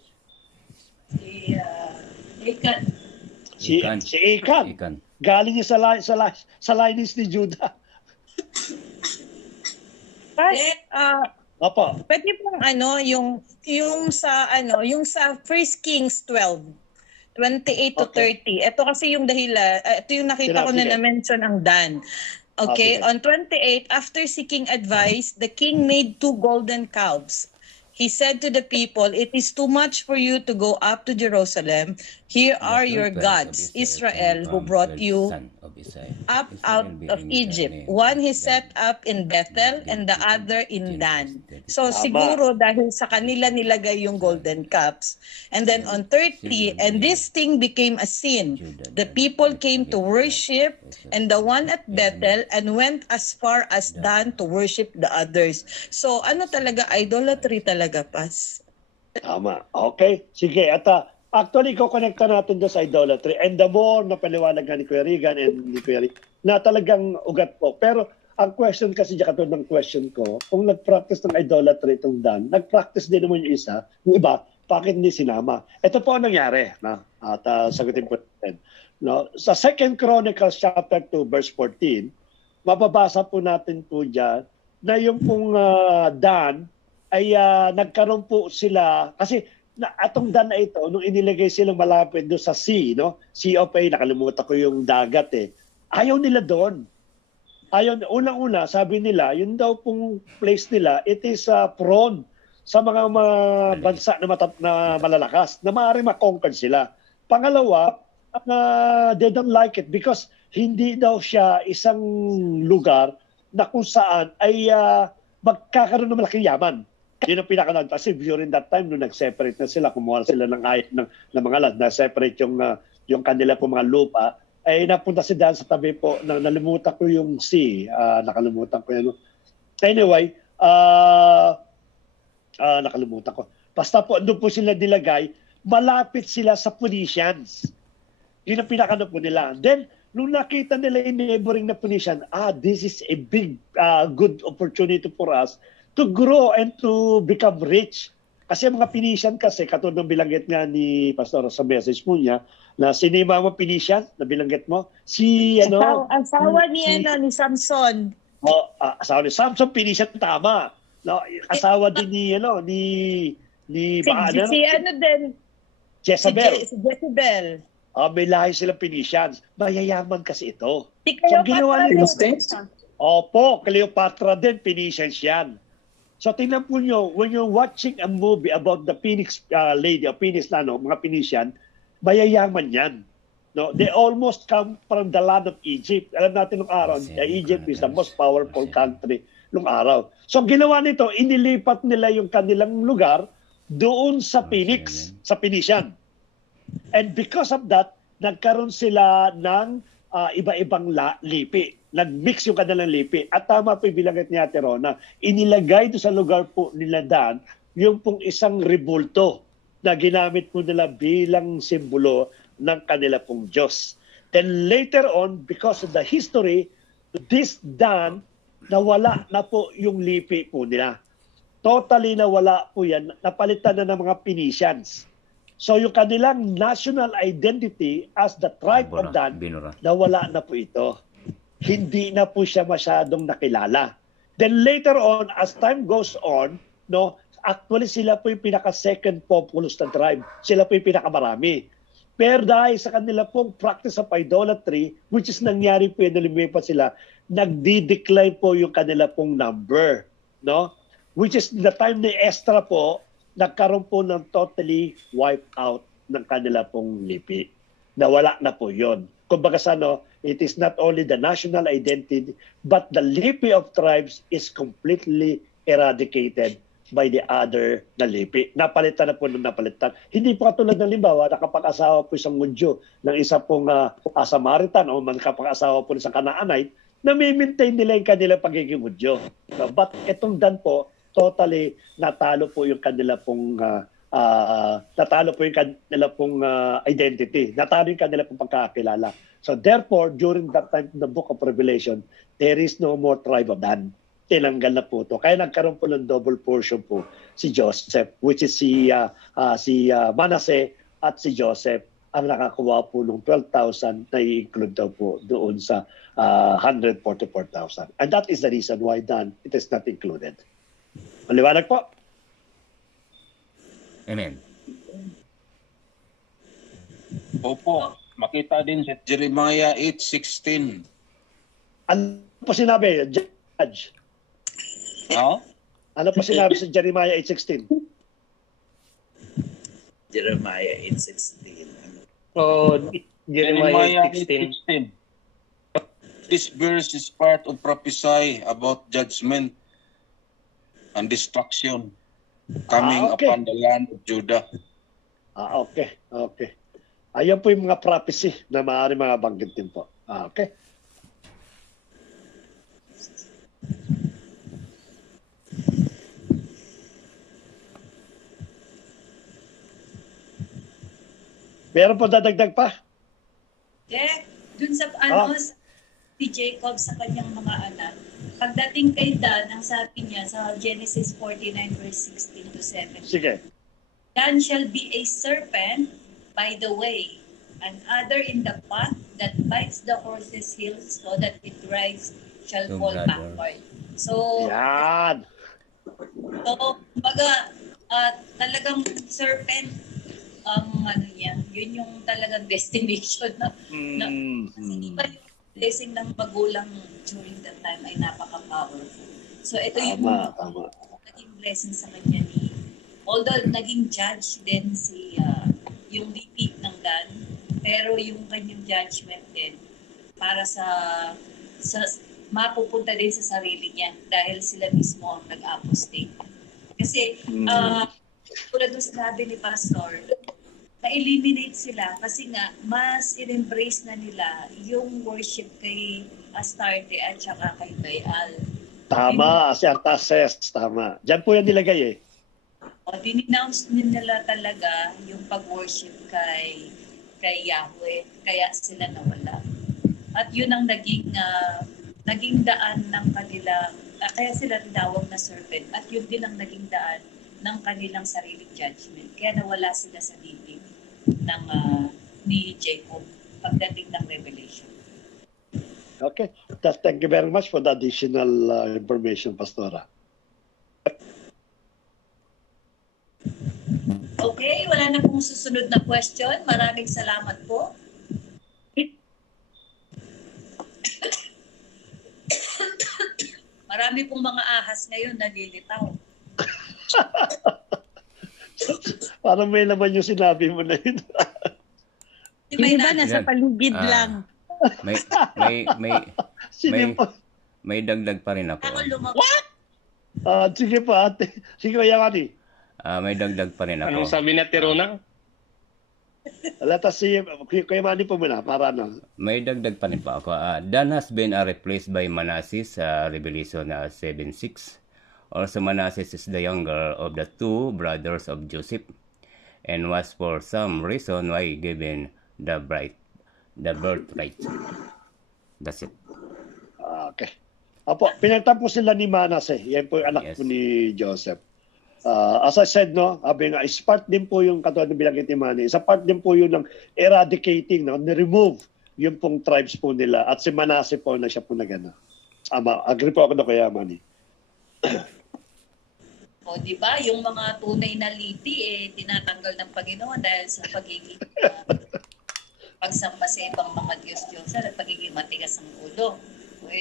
Si Achan. Galing niya sa lineage ni Judah. Opo. Pwede pong yung sa 1 Kings 12:28 to 30. Ito kasi yung dahilan, ito yung nakita ko na na-mention ang Dan. Okay, on 28, after seeking advice, the king made 2 golden calves. He said to the people, "It is too much for you to go up to Jerusalem. Here are your gods, Israel, who brought you up out of Egypt. One he set up in Bethel and the other in Dan." So siguro dahil sa kanila nilagay yung golden calves. And then on 30, and this thing became a sin. The people came to worship and the one at Bethel and went as far as Dan to worship the others. So ano talaga, idolatry talaga, Pas. Tama. Okay. Sige. At actually, kukonekta natin doon sa idolatry. And the more na paliwanag ni Kuya Regan and ni Kuya Rick, na talagang ugat po. Pero ang question kasi, katulad ng question ko, kung nag-practice ng idolatry itong Dan, nag-practice din naman yung isa, yung iba, bakit hindi sinama? Ito po ang nangyari. No? At sagutin po natin. No? Sa 2 Chronicles chapter 2 verse 14, mababasa po natin po dyan na yung pong Dan ay nagkaroon po sila, kasi atong Dan na ito, nung inilagay silang malapit doon sa sea, no? Sea of A, nakalimutan ko yung dagat eh. Ayaw nila doon. Unang-una, sabi nila, yun daw pong place nila, it is prone sa mga bansa na malalakas, na maaaring makonquer sila. Pangalawa, they don't like it because hindi daw siya isang lugar na kung saan ay magkakaroon ng malaking yaman. Yun ang pinaka-nag. Kasi during that time, nung nag-separate na sila, kumuha sila ng mga land, na-separate yung kanila po mga lupa, ay napunta si Dan sa tabi po, nalimutan ko yung sea, nakalimutan ko yan. Anyway, nakalimutan ko. Basta po, doon po sila dilagay, malapit sila sa Phoenicians. Yun ang pinaka-ano po nila. Then, nung nakita nila yung neighboring na Phoenician, this is a big, good opportunity for us to grow and to become rich. Kasi mga Phoenician kasi, katulad ng bilanggit nga ni Pastor sa message mo niya, na sino yung mga Phoenician na bilanggit mo? Asawa ni Samson. Asawa ni Samson, Phoenician, tama. No, asawa din ni Jezebel. Si Jezebel. May lahi silang Phoenicians. Mayayaman kasi ito. Si Cleopatra din. Opo, Cleopatra din, Phoenicians yan. So tingnan po nyo, when you're watching a movie about the Phoenix lady, o Phoenix mga Phoenician, mayayaman yan. No, they almost come from the land of Egypt. Alam natin nung araw, Egypt is the most powerful country nung araw. So ginawa nito, inilipat nila yung kanilang lugar doon sa Phoenix, sa Phoenician. And because of that, nagkaroon sila ng iba-ibang lipi. Nag-mix yung kanilang lipi. At tama po yung bilangat ni Ate Rona, inilagay doon sa lugar po nila Dan, yung pong isang rebulto na ginamit po nila bilang simbolo ng kanila pong Diyos. Then later on, because of the history, this Dan, nawala na po yung lipi po nila. Totally nawala po yan. Napalitan na ng mga Phoenicians. So yung kanilang national identity as the tribe of Dan, nawala na po ito. Hindi na po siya masyadong nakilala. Then later on, as time goes on, actually sila po yung pinaka-second populous na tribe. Sila po yung pinakamarami. Pero dahil sa kanila pong practice of idolatry, which is nangyari po yung lumipat sila, nagdi-decline po yung kanila pong number. Which is the time ni Estra po, nagkaroon po ng totally wipe out ng kanila pong lipi. Nawala na po yun. Kumbaga it is not only the national identity, but the lipi of tribes is completely eradicated by the other na lipi. Napalitan na po ng napalitan. Hindi po katulad ng limbawa, nakapag-asawa po isang Mudyo ng isa pong Samaritan o nakapag-asawa po isang Canaanite, na may-maintain nila yung kanilang pagiging Mudyo. But itong Dan po, totally natalo po yung kanila pong identity. Natalo yung kanila pong pagkakilala. So therefore, during that time in the book of Revelation, there is no more tribe of Dan. Tinanggal na po ito. Kaya nagkaroon po ng double portion po si Joseph, which is si Manasseh at si Joseph ang nakakuha po ng 12,000 na i-include daw po doon sa 144,000. And that is the reason why Dan, it is not included. Maliwanag po. Amen. Opo, makita din sa Jeremiah 8:16. Ano po sinabi, Judge? Ano po sinabi sa Jeremiah 8:16? Jeremiah 8:16. Jeremiah 8:16. This verse is part of prophecy about judgment and destruction coming upon the land of Judah. Okay. Ayan po yung mga prophecy na maaari mga banggitin po. Okay. Meron po dadagdag pa? Dun sa si Jacob sa kanyang mga anak. Pagdating kay Dan, ang sabi niya sa Genesis 49 verse 16 to 17. Sige. Dan shall be a serpent by the way, and other in the path that bites the horse's heels so that it rides shall fall backward. So, Yan. baga, talagang serpent ang ano niya, yun yung talagang destination na kasi iba yung blessing ng magulang during that time ay napaka-powerful. So ito yung naging blessing sa kanya ni, although naging judge din si yung VP ng GAN, pero yung kanyang judgment din para sa mapupunta din sa sarili niya dahil sila mismo ang nag-apostate. Kasi tulad ng sinabi ni Pastor, na-eliminate sila kasi nga mas in-embrace na nila yung worship kay Astarte at saka kay Baal. Tama, si Artases, tama. Diyan po yan nilagay eh. Dininounce nila talaga yung pag-worship kay Yahweh, kaya sila nawala. At yun ang naging daan ng kanilang, kaya sila tinawag na serpent, at yun din ang naging daan ng kanilang sariling judgment. Kaya nawala sila sa dibdib ng ni Jacob pagdating ng Revelation. Okay. Thank you very much for the additional information, Pastora. Okay, wala na pong susunod na question. Maraming salamat po. Marami pong mga ahas ngayon nalilitaw. Parang may naman yung sinabi mo na yun. Yung iba nasa paligid lang. May dagdag pa rin ako. Sige pa, ate. Sige, Yamani. May dagdag pa rin ako. Anong sabi ni Tirona? Latas si Yamani po muna, para na. May dagdag pa rin po ako. Dan has been replaced by Manasseh sa Revelation 7:6. Also, Manasseh is the younger of the two brothers of Joseph and was for some reason why given the birthright. That's it. Okay. Apo, pinagtampo sila ni Manasseh. Yan po yung anak po ni Joseph. As I said, no, sabi nga, is part din po yung katulad ng binanggit ni Manny. Isa part din po yun ng eradicating, no, ni-remove yung pong tribes po nila. At si Manasseh po na siya po nagana. Agree po ako na kaya, Manny. O, di ba? Yung mga tunay na liti, tinatanggal ng Panginoon dahil sa pagiging pagsamba sa ibang mga Diyos-Diyosan at pagiging matigas ang ulo.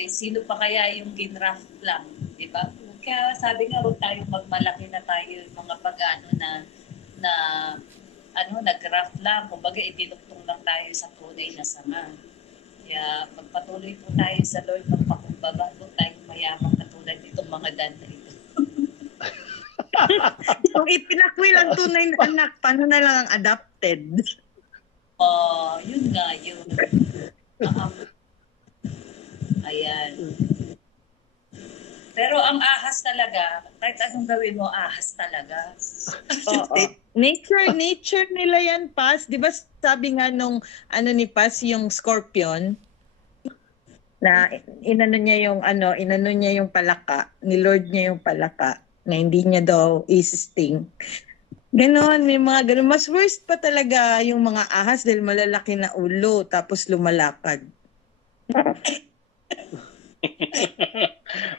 Sino pa kaya yung ginraft lang? Di ba? Kaya sabi nga, huwag tayong magmalaki na tayo yung mga pag-ano nag-graft lang. Kumbaga, idinuktong lang tayo sa tunay na sanga. Kaya magpatuloy po tayo sa Lord magpakumbaba. Huwag tayong mayamang katulad itong mga Dan na ito. Kung ipinakwil ang tunay na anak, paano na lang ang adopted? Yun nga, yun. Ayan. Pero ang ahas talaga, kahit anong gawin mo, ahas talaga. Nature nila yan, Pas. Di ba sabi nga nung ni Pas, yung scorpion, na inano niya yung palaka, ni Lord niya yung palaka, na hindi niya daw isisting. Ganon, may mga ganon. Mas worst pa talaga yung mga ahas dahil malalaki na ulo tapos lumalakad.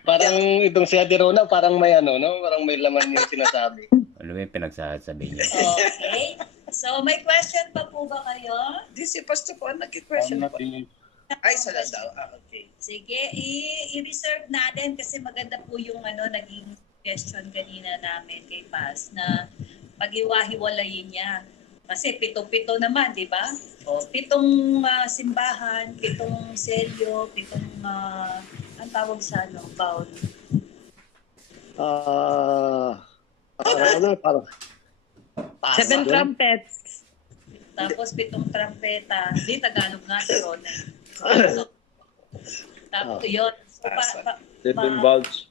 Parang itong si Adirona, parang may parang may laman yung sinasabi. Ano yung pinagsasabi niya? Okay. So, may question pa po ba kayo? Di si Pastor po, nag-question po. Ay, sala daw. Okay. Sige, i-reserve natin kasi maganda po yung naging question kanina namin kay Paz na pag-iwahiwalayin niya. Kasi pito-pito naman, di ba? O, 7 simbahan, 7 selyo, 7 ang tawag sa bowl. Parang 7 trumpets. Tapos 7 trumpeta. Di Tagalog nga yun. Tapos yun. So, 7 bulbs.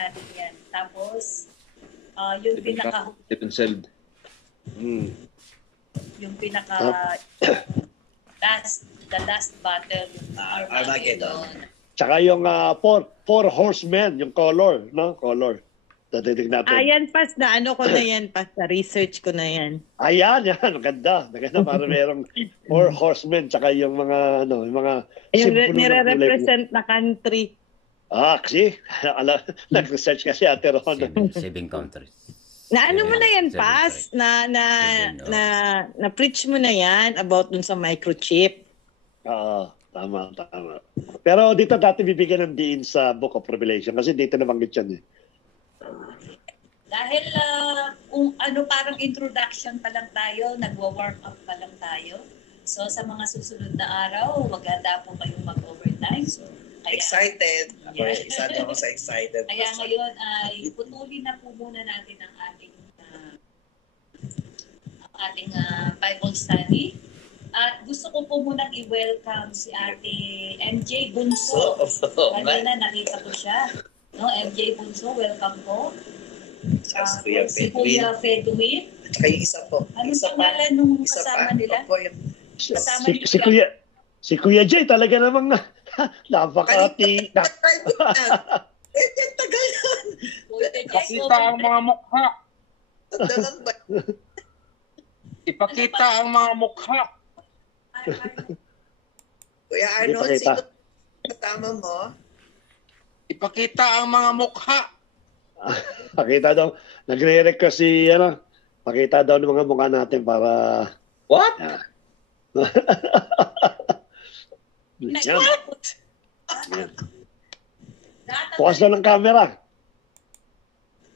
Natin yan. Tapos, yung pinaka... 7 sealed. Yung pinaka... the last battle. Armageddon. Tsaka yung 4 horsemen, yung color, no? Color. Tatitig natin. Ayan, Pas, na ko na yan, Pas, na research ko na yan. Ayan, maganda. Maganda, para merong 4 horsemen, tsaka yung mga, yung mga yung nire-represent na country. Kasi, nag-research kasi Ate Rona. 7 countries. Na ano mo na yan, 7 Pas? countries. Na preach mo na yan about dun sa microchip. Tama. Pero dito dati bibigyan ng diin sa Book of Revelation kasi dito nabanggit yan eh. Dahil kung parang introduction pa lang tayo, nagwa-warm up pa lang tayo. So sa mga susunod na araw, maghanda po kayong mag-overtime. So, excited. Yes. Isa na ako sa excited. Kaya ngayon ay putulin na po muna natin ang ating Bible study. At gusto ko po munang i-welcome si Ate MJ Bunso. Kanina nakita ko siya. No, MJ Bunso, welcome po. Si Kuya Fedwin. At saka yung isa po. Anong pangalan nung kasama nila? Kasama nila? Si Kuya Jay talaga namang napakati. Tagal yan. Ipakita ang mga mukha. Ipakita ang mga mukha. Kuya Arnold, sino kasama mo? Ipakita ang mga mukha. Pakita daw. Nagre-request si, pakita daw ng mga mukha natin para... What? Yan. Bukas daw ng camera.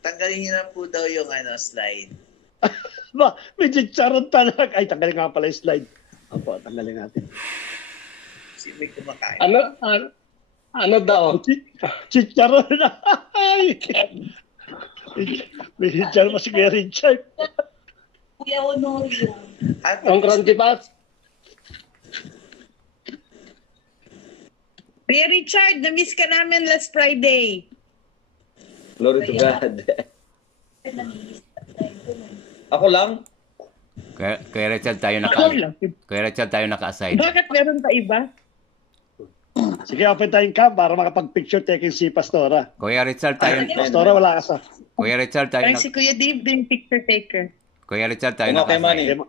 Tanggalin niyo na po daw yung slide. Medyo charot talaga. Ay, tanggalin nga pala yung slide. Opo, tanggalin natin. Si may kumakain. Ano daw? Chicharon na. May chicharon pa si Kuya Richard. Kuya Honorio. Ang crunchy pass? Kuya Richard, na-miss ka namin last Friday. Glory to God. Ako lang? Kuya Richard tayo naka-assign. Bakit meron pa iba? Sige, open tayong cam para makapag-picture taking si Pastora. Kuya Richard tayo. Pastora, wala ka sa. Kuya Richard tayo. Si Kuya Dave din picture taker. Kuya Richard tayo Okay, Manny. naka-assign.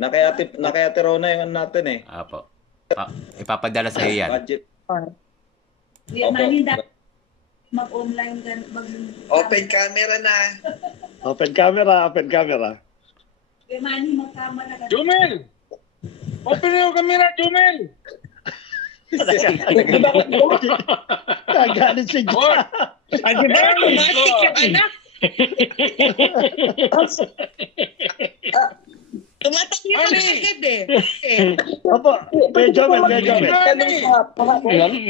Na kay Ate Rona yung natin eh. Apo. Ipapadala sa iyo yan. Budget. Kuya Manny, mag-online ka. Open camera na. Open camera. Kuya Manny, mag-camera ka. Jumel! Open yung camera, Jumel! Nagalit si John. Di ba? Romantic yung anak. Tumatakbo ka na agad eh. Opo, Kuya Jomel.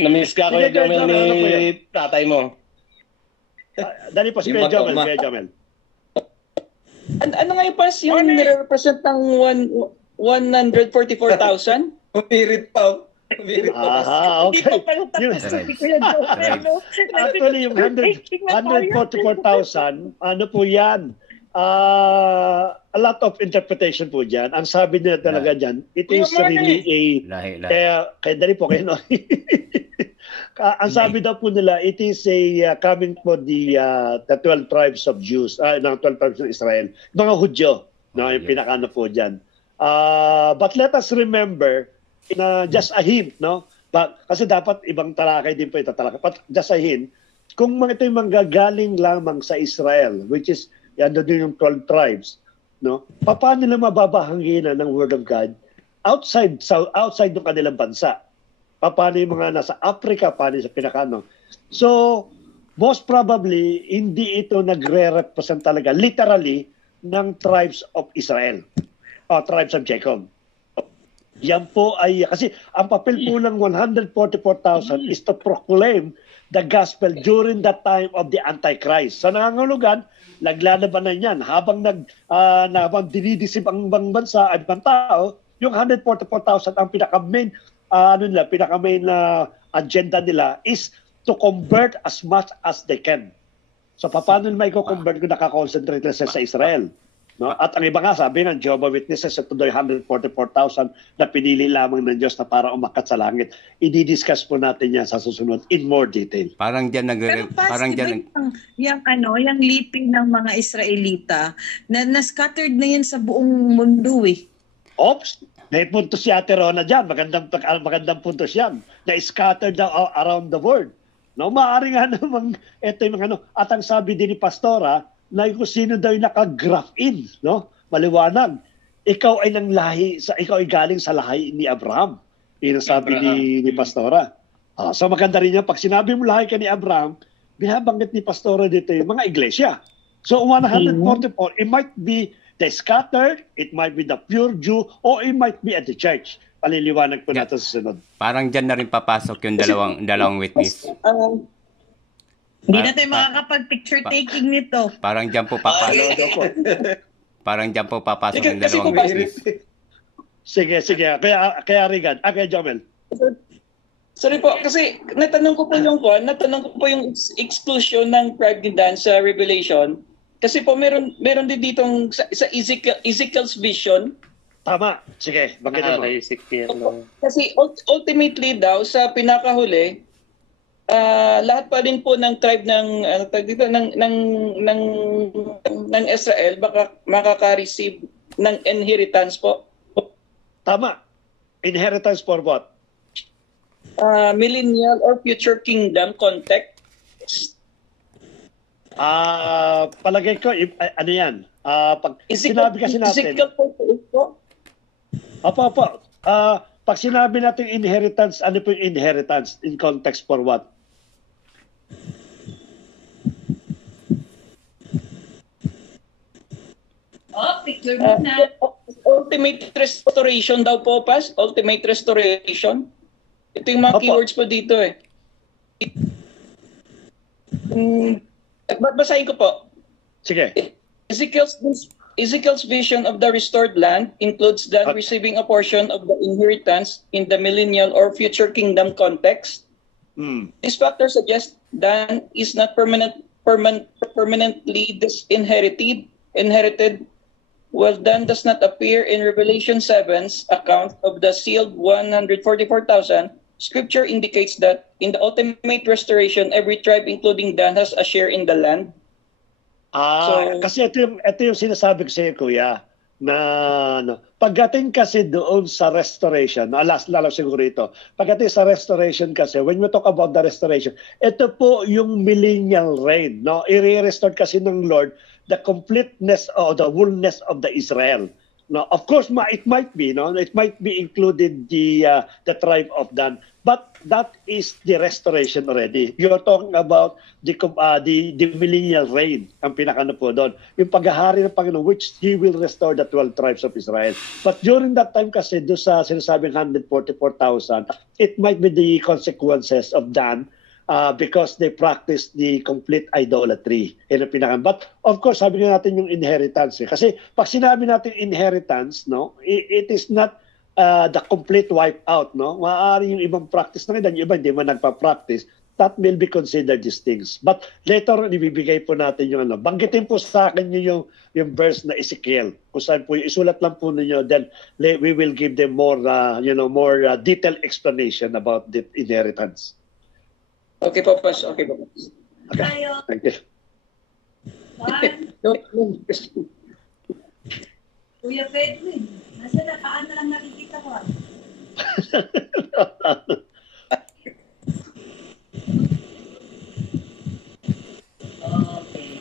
Na-miss ka Kuya Jomel ni tatay mo. Dali po si Kuya Jomel. Ano nga yung pas yung nire-represent ng 144,000? Umirit pa. Okay. Hindi pa pala tapos si Kuya Jomel. Actually, yung 144,000, ano po yan? A lot of interpretation po dyan. Ang sabi nila talaga dyan, it is really kaya dali po kayo, no? Ang sabi daw po nila, it is coming for the 12 tribes of Jews, ng 12 tribes ng Israel. Mga Hudyo, no? Yung pinakano po dyan. But let us remember, just a hint, no? Kasi dapat ibang talakay din po ito talakay. But just a hint, kung ito yung manggagaling lamang sa Israel, which is yan doon yung 12 tribes, no? Paano nila mababahanginan ng Word of God outside ng kanilang bansa? Paano yung mga nasa Africa, paano sa pinakano? So, most probably, hindi ito nagre-represent talaga literally ng tribes of Israel o tribes of Jacob. Yan po ay, kasi ang papel po ng 144,000 is to proclaim the gospel during the time of the Antichrist. Sa nangangulugan, naglalabanan yan. Habang dinidisip ang ibang bansa at ibang tao, yung 144,000 ang pinaka-main agenda nila is to convert as much as they can. So paano may i-convert kung nakakonsentrate na sa Israel? No? At ang iba nga, sabi ng Jehovah's Witnesses, ito daw 144,000 na pinili lamang ng Diyos na para umakyat sa langit. I-discuss po natin yan sa susunod in more detail. Parang dyan yung liping ng mga Israelita na scattered na yan sa buong mundo eh. Oops! May punto si Ate Rona dyan. Magandang punto yan. Na scattered around the world. No, maaari nga namang ito yung ano, at ang sabi din ni Pastora na kung sino daw yung naka-graph in, no? Maliwanag. Ikaw ay ikaw ay galing sa lahi ni Abraham. Yun ang sabi ni Pastora. So maganda rin yan. Pag sinabi mo lahi ka ni Abraham, binabanggit ni Pastora dito yung mga iglesia. So 144, it might be the scattered, it might be the pure Jew, or it might be at the church. Paliliwanag po natin sa sunod. Parang dyan na rin papasok yung dalawang witness. Hindi na tayo makakapag-picture taking nito. Parang dyan po papasok. Parang dyan po papasok yung dalawang witness. Sige. Kaya Regan. Kaya Jomel. Sorry po, kasi natanong ko po yung exclusion ng tribe ni Dan sa Revelation. Kasi po meron din ditong sa Ezekiel's vision. Tama. Sige, banggitin mo. Kasi ultimately daw sa pinakahuli, lahat pa din po ng tribe ng Israel makaka-receive ng inheritance po. Tama. Inheritance for what? Millennial or future kingdom context. Palagay ko, ano yan? Pag sinabi kasi natin... Opo. Pag sinabi natin inheritance, ano po yung inheritance? In context for what? Picture mo na. Ultimate restoration daw po, Pas. Ultimate restoration. Ito yung mga keywords po dito eh. Basahin ko po. Sige. Ezekiel's vision of the restored land includes Dan receiving a portion of the inheritance in the millennial or future kingdom context. This factor suggests Dan is not permanently inherited, while Dan does not appear in Revelation 7's account of the sealed 144,000. Scripture indicates that in the ultimate restoration, every tribe, including Dan, has a share in the land. Kasi ito yung sinasabi ko sa iyo, Kuya, na pagdating kasi doon sa restoration, lalo siguro ito, pagdating sa restoration kasi, when we talk about the restoration, ito po yung millennial reign. No? I-restore kasi ng Lord the completeness or the wholeness of the Israel. No, of course, it might be, no, it might be included the tribe of Dan, but that is the restoration already. You are talking about the millennial reign, ang pinakano po doon, yung paghahari ng Panginoon, which He will restore the 12 tribes of Israel. But during that time kasi, doon sa sinasabing 144,000, it might be the consequences of Dan. Because they practice the complete idolatry. But of course, sabi nga natin yung inheritance. Kasi pag sinabi natin inheritance, no, it is not the complete wipe out. No? Maaari yung ibang practice na yung iba hindi man nagpa-practice. That will be considered these things. But later, ibibigay po natin yung ano. Banggitin po sa akin yung verse na Ezekiel. Kung saan po yung isulat lang po ninyo, then we will give them more, more detailed explanation about the inheritance. Okay po, Pas. Okay po. Okay. Thank you. Kuya Pedwin, nasa nakaan na lang nakikita ko. Okay,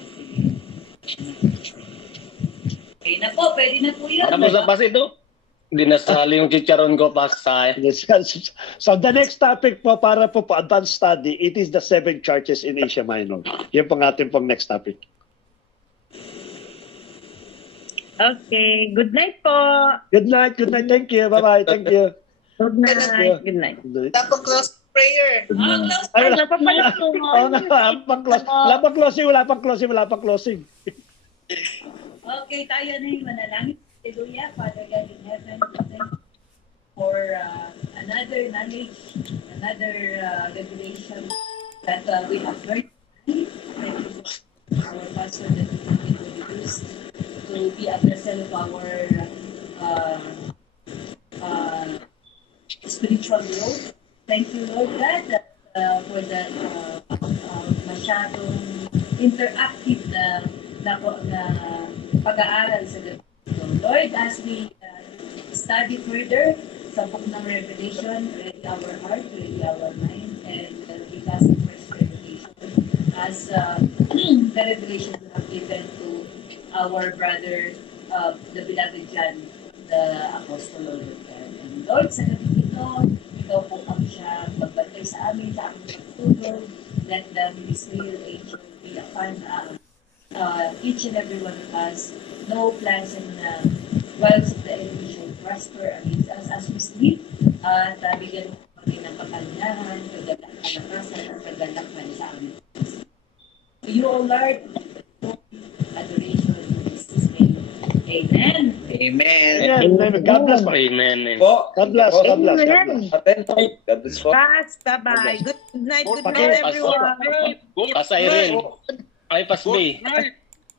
okay na po, pwede na po yun. Tapos na Pas ito? Hindi nasali yung chicharon ko, Pas. So the next topic po para po advanced study, it is the 7 churches in Asia Minor. Yan po ating pong next topic. Okay. Good night po. Good night. Thank you. Bye-bye. Thank you. Good night. Good night. Dapat close prayer. Wala pa pala po. Wala pang closing. Okay, tayo na yung manalangin. Hallelujah, Father God in heaven, thank you for another knowledge, another revelation that we have learned. Thank you for our pastor that we can be introduced to be a vessel of our spiritual growth. Thank you, Lord God, for the masyadong interactive na pag-aaral sa gabi. Lord, as we study further sa book ng Revelation, ready our heart, ready our mind, and give us a fresh the revelation you have given to our brother, the beloved John, the Apostle, Lord. And Lord, sa gabi ito, ikaw po ang siya magbantay sa amin, sa aming pagtulog. Let the ministerial angel be upon each and every one of us. No plans and wiles of the enemy shall prosper against us as we sleep. At bigyan mo kami ng kapanyahan, kalakasan, at kagalakman sa amin. To you, O Lord, adoration in Jesus' name. Amen. Amen. Amen. God bless po. Amen. God bless. God bless. God bless. God bless po. Bye-bye. Good night, everyone. Pas Irene. Ay, Pas Day.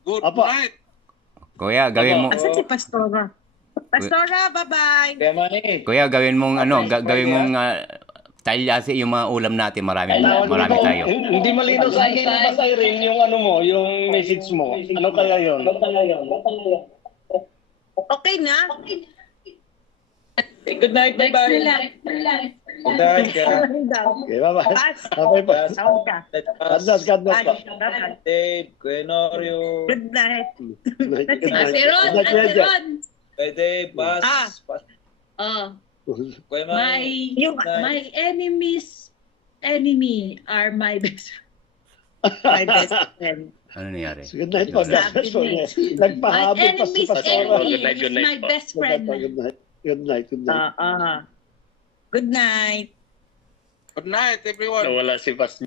Good Apo. night. Kuya, gawin mo. Asa si Pastora? Pastora, bye-bye. Kaya Manny. Kuya, gawin mong gawin mong talyasi yung mga ulam natin. Marami tayo. Hindi malinaw sa akin, Pas Irene, yung yung message mo. Ano kaya yun? Okay na? Good night, bye-bye. Good night. Okay, bye-bye. Okay po. God bless. God bless po. Dave, Quenorio. Good night. Good night. Good night. Ron, Good night, Kuya Jack. Kay Dave, Pas. My enemy's enemy are my best My best friend. Ano nangyari? Good night po. God bless po. My Nagpahabol pa si enemy's Pastora. enemy is my best friend. Good night. Good night. Good night. Good night. Good night, everyone. Nawala si Pas.